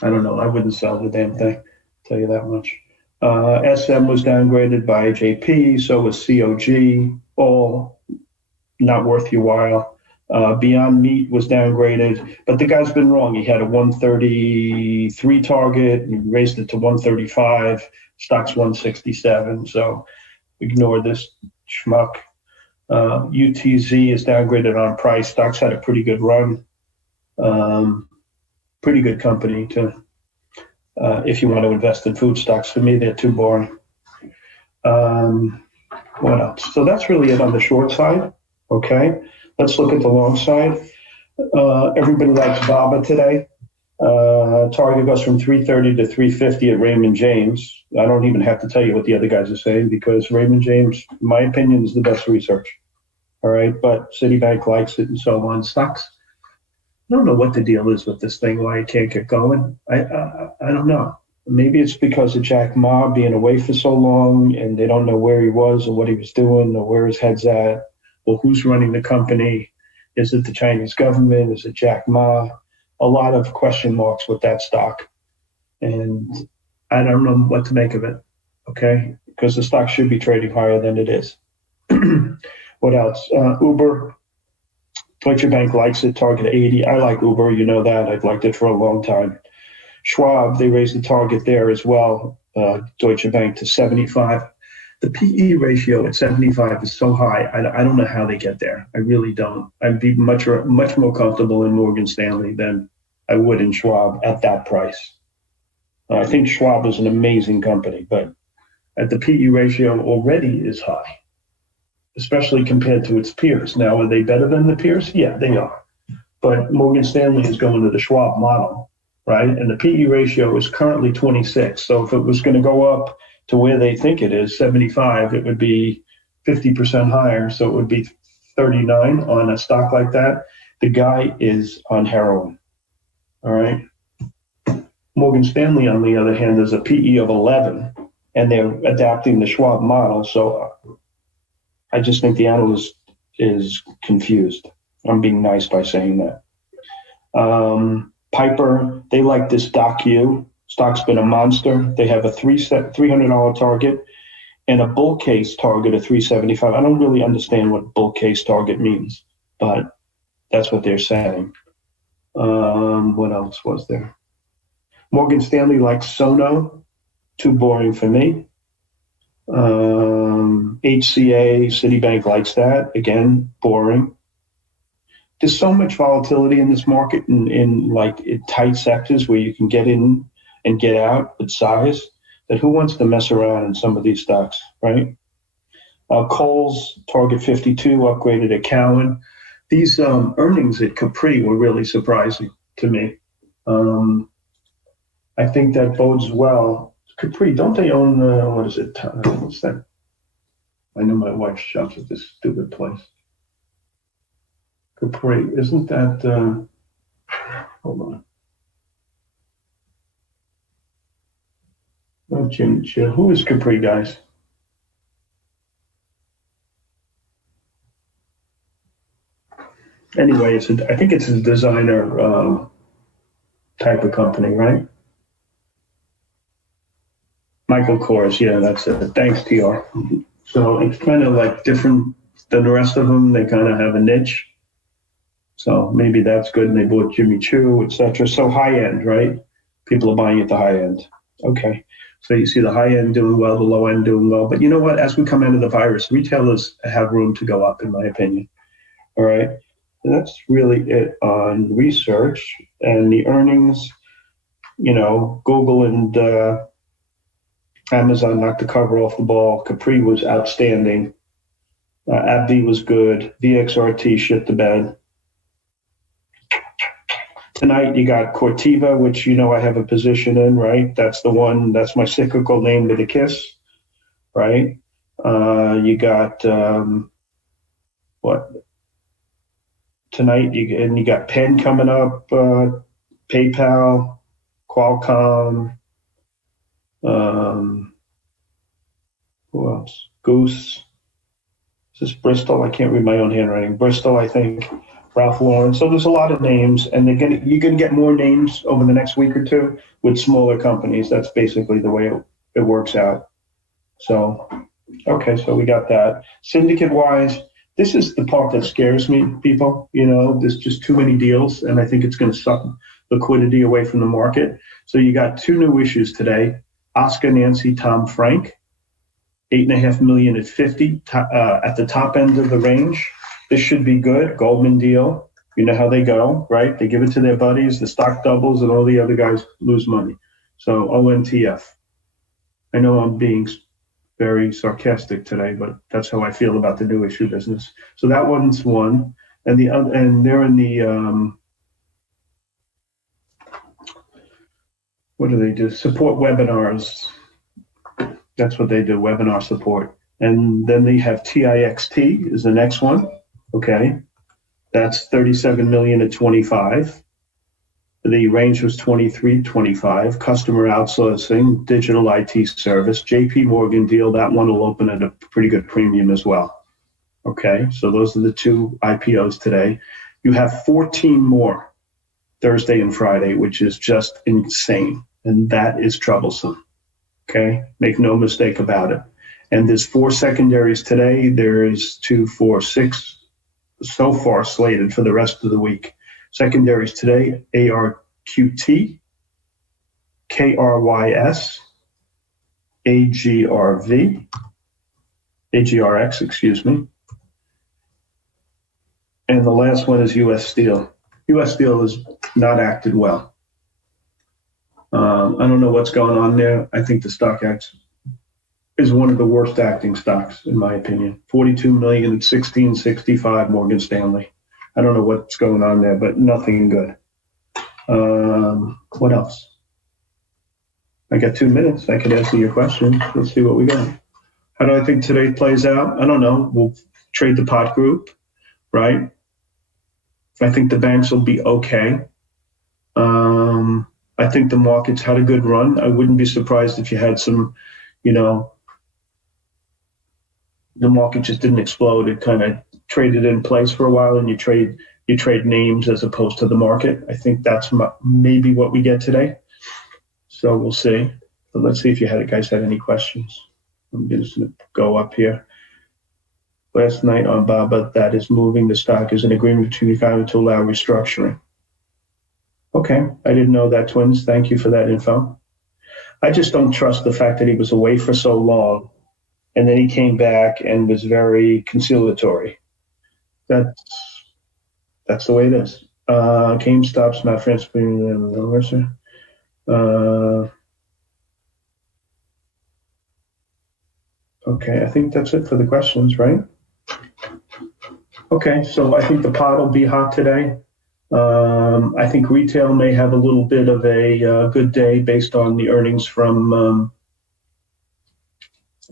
I don't know. I wouldn't sell the damn thing, tell you that much. SM was downgraded by JP, so was COG, all not worth your while. Beyond Meat was downgraded, but the guy's been wrong. He had a 133 target, he raised it to 135, stock's 167, so ignore this schmuck. UTZ is downgraded on price. Stock's had a pretty good run. Pretty good company to if you want to invest in food stocks. For me, they're too boring. What else? So that's really it on the short side. Okay, let's look at the long side. Everybody likes BABA today. Target goes from 330 to 350 at Raymond James. I don't even have to tell you what the other guys are saying because Raymond James, in my opinion, is the best research. All right, but Citibank likes it and so on. Stocks, I don't know what the deal is with this thing, why it can't get going. I don't know. Maybe it's because of Jack Ma being away for so long and they don't know where he was or what he was doing or where his head's at or who's running the company. Is it the Chinese government? Is it Jack Ma? A lot of question marks with that stock. And I don't know what to make of it, okay? Because the stock should be trading higher than it is. What else? Uber. Deutsche Bank likes it, target 80. I like Uber, you know that. I've liked it for a long time. Schwab, they raised the target there as well, Deutsche Bank to 75. The PE ratio at 75 is so high, I don't know how they get there. I really don't. I'd be much more comfortable in Morgan Stanley than I would in Schwab at that price. I think Schwab is an amazing company, but at the PE ratio already is high, especially compared to its peers. Now, are they better than the peers? Yeah, they are. But Morgan Stanley is going to the Schwab model, right? And the PE ratio is currently 26. So if it was going to go up to where they think it is, 75, it would be 50% higher. So it would be 39 on a stock like that. The guy is on heroin, all right? Morgan Stanley, on the other hand, is a PE of 11, and they're adapting the Schwab model. So I just think the analyst is confused. I'm being nice by saying that. Piper, they like this DocU. Stock's been a monster. They have a $300 target and a bull case target of 375. I don't really understand what bull case target means, but that's what they're saying. What else was there? Morgan Stanley likes Sono. Too boring for me. HCA, Citibank likes that. Again, boring. There's so much volatility in this market in tight sectors where you can get in and get out with size, that who wants to mess around in some of these stocks, right? Kohl's, target 52, upgraded at Cowen. These earnings at Capri were really surprising to me. I think that bodes well. Capri, don't they own, what is it? What's that? I know my wife shops at this stupid place. Capri, isn't that, hold on. Oh, Jim, who is Capri, guys? Anyway, I think it's a designer type of company, right? Michael Kors, yeah, that's it. Thanks, TR. So it's kind of like different than the rest of them. They kind of have a niche. So maybe that's good. And they bought Jimmy Choo, etc. So high end, right? People are buying at the high end. Okay. So you see the high end doing well, the low end doing well. But you know what? As we come out of the virus, retailers have room to go up, in my opinion. All right. And that's really it on research and the earnings. You know, Google and Amazon knocked the cover off the ball. Capri was outstanding. AbbVie was good. VXRT shit the bed. Tonight you got Corteva, which you know I have a position in, right? That's the one. That's my cyclical name with a kiss, right? You got what? Tonight you got Penn coming up, PayPal, Qualcomm. Who else? Goose. Is this Bristol? I can't read my own handwriting. Bristol, I think. Ralph Lauren. So there's a lot of names, and you're going to get more names over the next week or two with smaller companies. That's basically the way it works out. So, okay, so we got that. Syndicate-wise, this is the part that scares me, people. There's just too many deals, and I think it's going to suck liquidity away from the market. So you got two new issues today. Oscar, Nancy, Tom, Frank, 8.5 million at 50 at the top end of the range. This should be good. Goldman deal. You know how they go, right? They give it to their buddies. The stock doubles, and all the other guys lose money. So ONTF. I know I'm being very sarcastic today, but that's how I feel about the new issue business. So that one's one, and they're in the what do they do? Support webinars. That's what they do, webinar support. And then they have TIXT is the next one. Okay. That's 37 million at 25. The range was 23.25. Customer outsourcing, digital IT service, JP Morgan deal. That one will open at a pretty good premium as well. Okay. So those are the two IPOs today. You have 14 more Thursday and Friday, which is just insane. And that is troublesome. Okay. Make no mistake about it. And there's 4 secondaries today. There's 2, 4, 6 so far slated for the rest of the week. Secondaries today, ARQT, KRYS, AGRX, excuse me. And the last one is US Steel. US Steel has not acted well. I don't know what's going on there. I think the stock is one of the worst acting stocks, in my opinion. 42 million at 16.65 Morgan Stanley. I don't know what's going on there, but nothing good. What else? I got 2 minutes. I could answer your question. Let's see what we got. How do I think today plays out? I don't know. We'll trade the pot group, right? I think the banks will be okay. I think the market's had a good run. I wouldn't be surprised if you had some, the market just didn't explode. It kind of traded in place for a while, and you trade names as opposed to the market. I think that's maybe what we get today. So we'll see. But let's see if you guys had any questions. I'm just going to go up here. Last night on BABA, that is moving. The stock is an agreement between the family to allow restructuring. Okay, I didn't know that, Twins. Thank you for that info. I just don't trust the fact that he was away for so long, and then he came back and was very conciliatory. That's the way it is. GameStop's not transferring the okay, I think that's it for the questions, right? Okay, so I think the pot will be hot today. I think retail may have a little bit of a good day based on the earnings from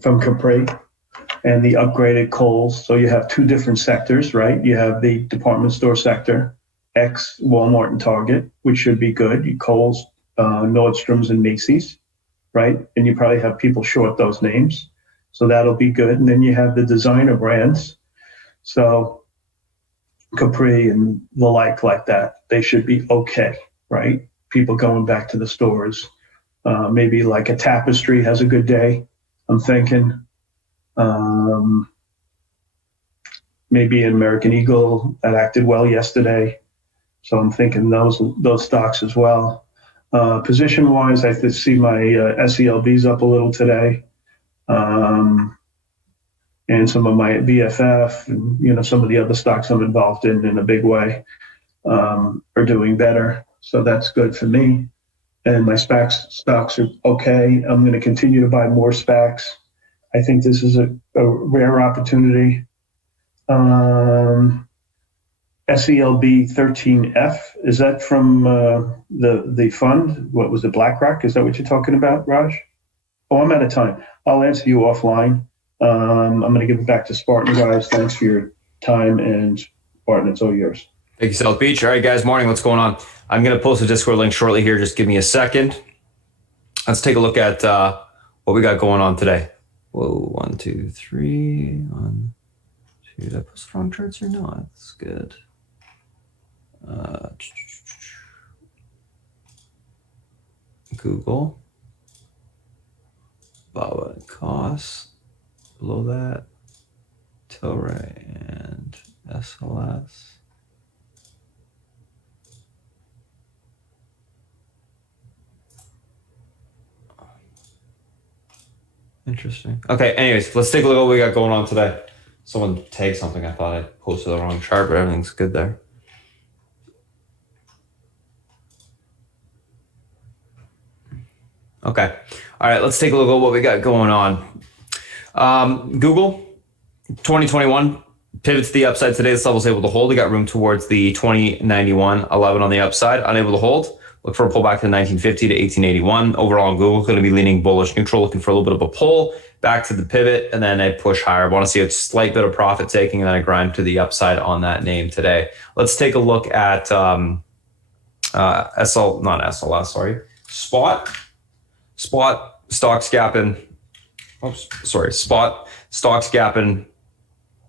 Capri and the upgraded Kohl's. So you have two different sectors, right? You have the department store sector, ex Walmart and Target, which should be good. Kohl's, Nordstrom's, and Macy's, right? And you probably have people short those names. So that'll be good. And then you have the designer brands. So Capri and the like that, they should be okay, right? People going back to the stores. Maybe like a Tapestry has a good day, I'm thinking. Maybe an American Eagle that acted well yesterday. So I'm thinking those stocks as well. Position-wise, I see my SELBs up a little today. And some of my BFF and some of the other stocks I'm involved in a big way are doing better. So that's good for me. And my stocks are okay. I'm going to continue to buy more SPACs. I think this is a rare opportunity. SELB 13F, is that from the fund? What was it, BlackRock? Is that what you're talking about, Raj? Oh, I'm out of time. I'll answer you offline. I'm going to give it back to Spartan, guys. Thanks for your time, and Spartan, it's all yours. Thank you, South Beach. All right, guys, morning. What's going on? I'm going to post a Discord link shortly here. Just give me a second. Let's take a look at what we got going on today. Whoa, 1, 2, 3. Did I post the wrong charts or not? That's good. Google. Baba and costs. Below that. Tilray and SLS. Interesting. Okay, anyways, let's take a look at what we got going on today. Someone tagged something. I thought I posted the wrong chart, but everything's good there. Okay. All right, let's take a look at what we got going on. Google, 2021, pivot to the upside today. This level is able to hold. We got room towards the 2091, 11 on the upside. Unable to hold. Look for a pullback to 1950 to 1881. Overall, on Google, going to be leaning bullish neutral, looking for a little bit of a pull back to the pivot and then a push higher. I want to see a slight bit of profit taking and then a grind to the upside on that name today. Let's take a look at Spot stocks gapping. Spot stocks gapping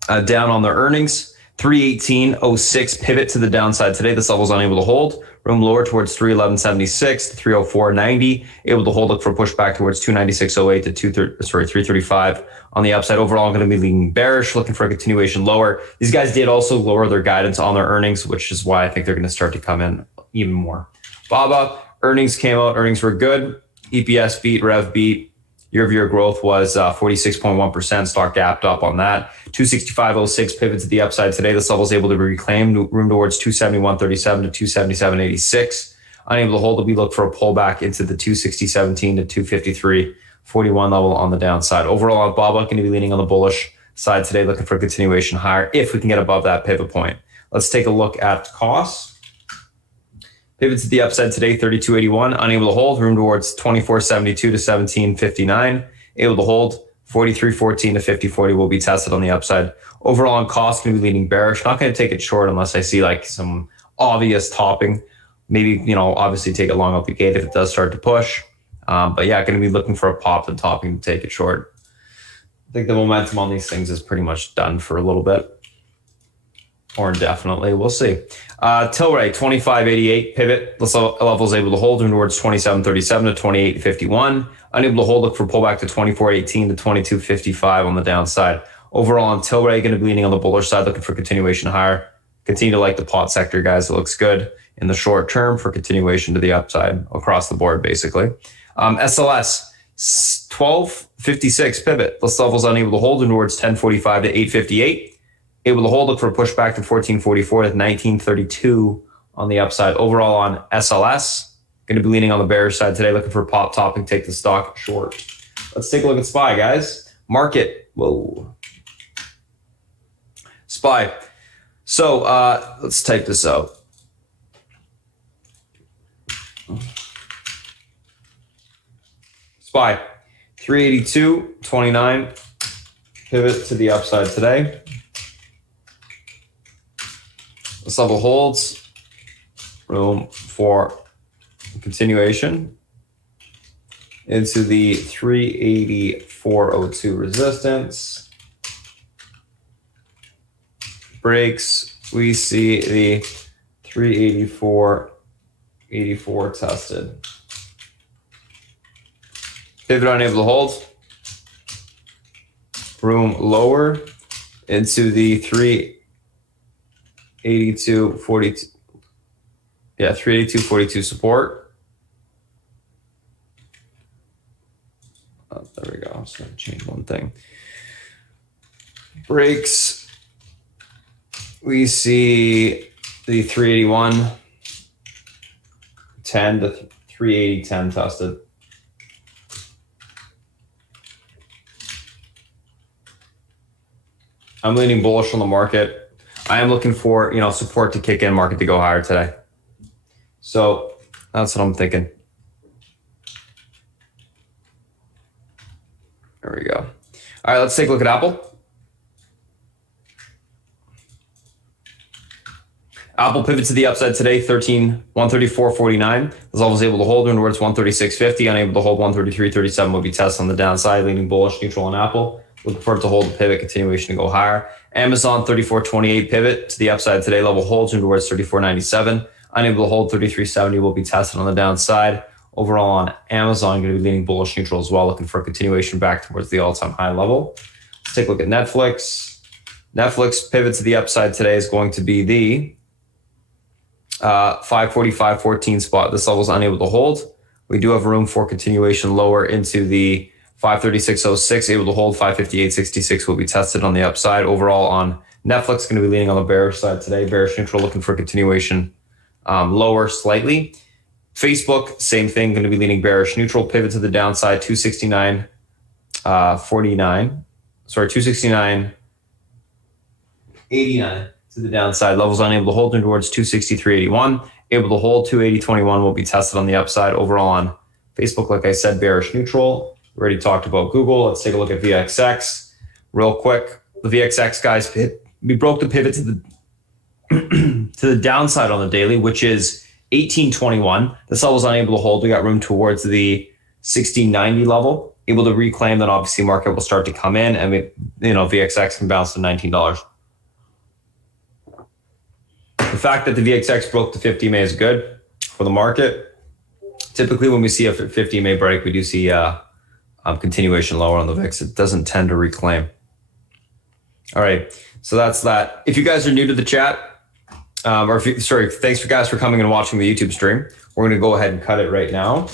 down on their earnings. 318.06 pivot to the downside today. This level is unable to hold. Room lower towards 311.76 to 304.90. Able to hold. Look for pushback towards 296.08 to 335 on the upside. Overall, I'm going to be leaning bearish, looking for a continuation lower. These guys did also lower their guidance on their earnings, which is why I think they're going to start to come in even more. Baba earnings came out. Earnings were good. EPS beat, rev beat. Year-over-year growth was 46.1%. Stock gapped up on that. 265.06 pivot to the upside today. This level is able to be reclaimed. Room towards 271.37 to 277.86. Unable to hold. We look for a pullback into the 260.17 to 253.41 level on the downside. Overall, Baba going to be leaning on the bullish side today, looking for a continuation higher if we can get above that pivot point. Let's take a look at costs. Pivot to the upside today, 32.81. Unable to hold. Room towards 24.72 to 17.59. Able to hold. 43.14 to 50.40 will be tested on the upside. Overall on cost, going to be leaning bearish. Not going to take it short unless I see like some obvious topping. Maybe, obviously take it long out the gate if it does start to push. But yeah, going to be looking for a pop and topping to take it short. I think the momentum on these things is pretty much done for a little bit. Or indefinitely, we'll see. Tilray, 25.88 pivot. This level is able to hold towards 27.37 to 28.51. Unable to hold, look for pullback to 24.18 to 22.55 on the downside. Overall on Tilray, going to be leaning on the bullish side, looking for continuation higher. Continue to like the pot sector, guys. It looks good in the short term for continuation to the upside across the board, basically. SLS, 12.56 pivot. This level is unable to hold towards 10.45 to 8.58. Able to hold, look for a pushback to 14.44 to 19.32 on the upside. Overall on SLS, going to be leaning on the bearish side today, looking for a pop topping, take the stock short. Let's take a look at SPY, guys. Market, whoa. SPY. So let's type this out. SPY, 382.29, pivot to the upside today. This level holds. Room for continuation into the 384.02 resistance. Breaks. We see the 384.84 tested. Pivot unable to hold. Room lower into the 382.42. Yeah, 382.42 support. Oh, there we go. I'm just going to change one thing. Breaks. We see the 381.10 to 380.10 tested. I'm leaning bullish on the market. I am looking for, support to kick in, market to go higher today. So that's what I'm thinking. There we go. All right, let's take a look at Apple. Apple pivot to the upside today, 134.49. This level is able to hold towards 136.50. Unable to hold 133.37 will be tested on the downside, leaning bullish, neutral on Apple. Looking for it to hold the pivot, continuation to go higher. Amazon 34.28 pivot to the upside today. Level holds towards 34.97. Unable to hold 33.70 will be tested on the downside. Overall on Amazon, going to be leaning bullish neutral as well, looking for a continuation back towards the all-time high level. Let's take a look at Netflix. Netflix pivot to the upside today is going to be the 545.14 spot. This level is unable to hold. We do have room for continuation lower into the 536.06, able to hold 558.66 will be tested on the upside. Overall on Netflix, going to be leaning on the bearish side today. Bearish neutral, looking for continuation lower slightly. Facebook, same thing, going to be leaning bearish neutral. Pivot to the downside, 269.49. Sorry, 269.89 to the downside. Levels unable to hold towards 263.81. Able to hold 280.21 will be tested on the upside. Overall on Facebook, like I said, bearish neutral. We already talked about Google. Let's take a look at VXX real quick. The VXX guys, we broke the pivot to the to the downside on the daily, which is 18.21. This level is unable to hold. We got room towards the 1690 level. Able to reclaim that, obviously market will start to come in, and VXX can bounce to $19. The fact that the VXX broke the 50 MA is good for the market. Typically, when we see a 50 MA break, we do see continuation lower on the VIX. It doesn't tend to reclaim. All right, so that's that. If you guys are new to the chat, thanks for guys for coming and watching the YouTube stream. We're going to go ahead and cut it right now.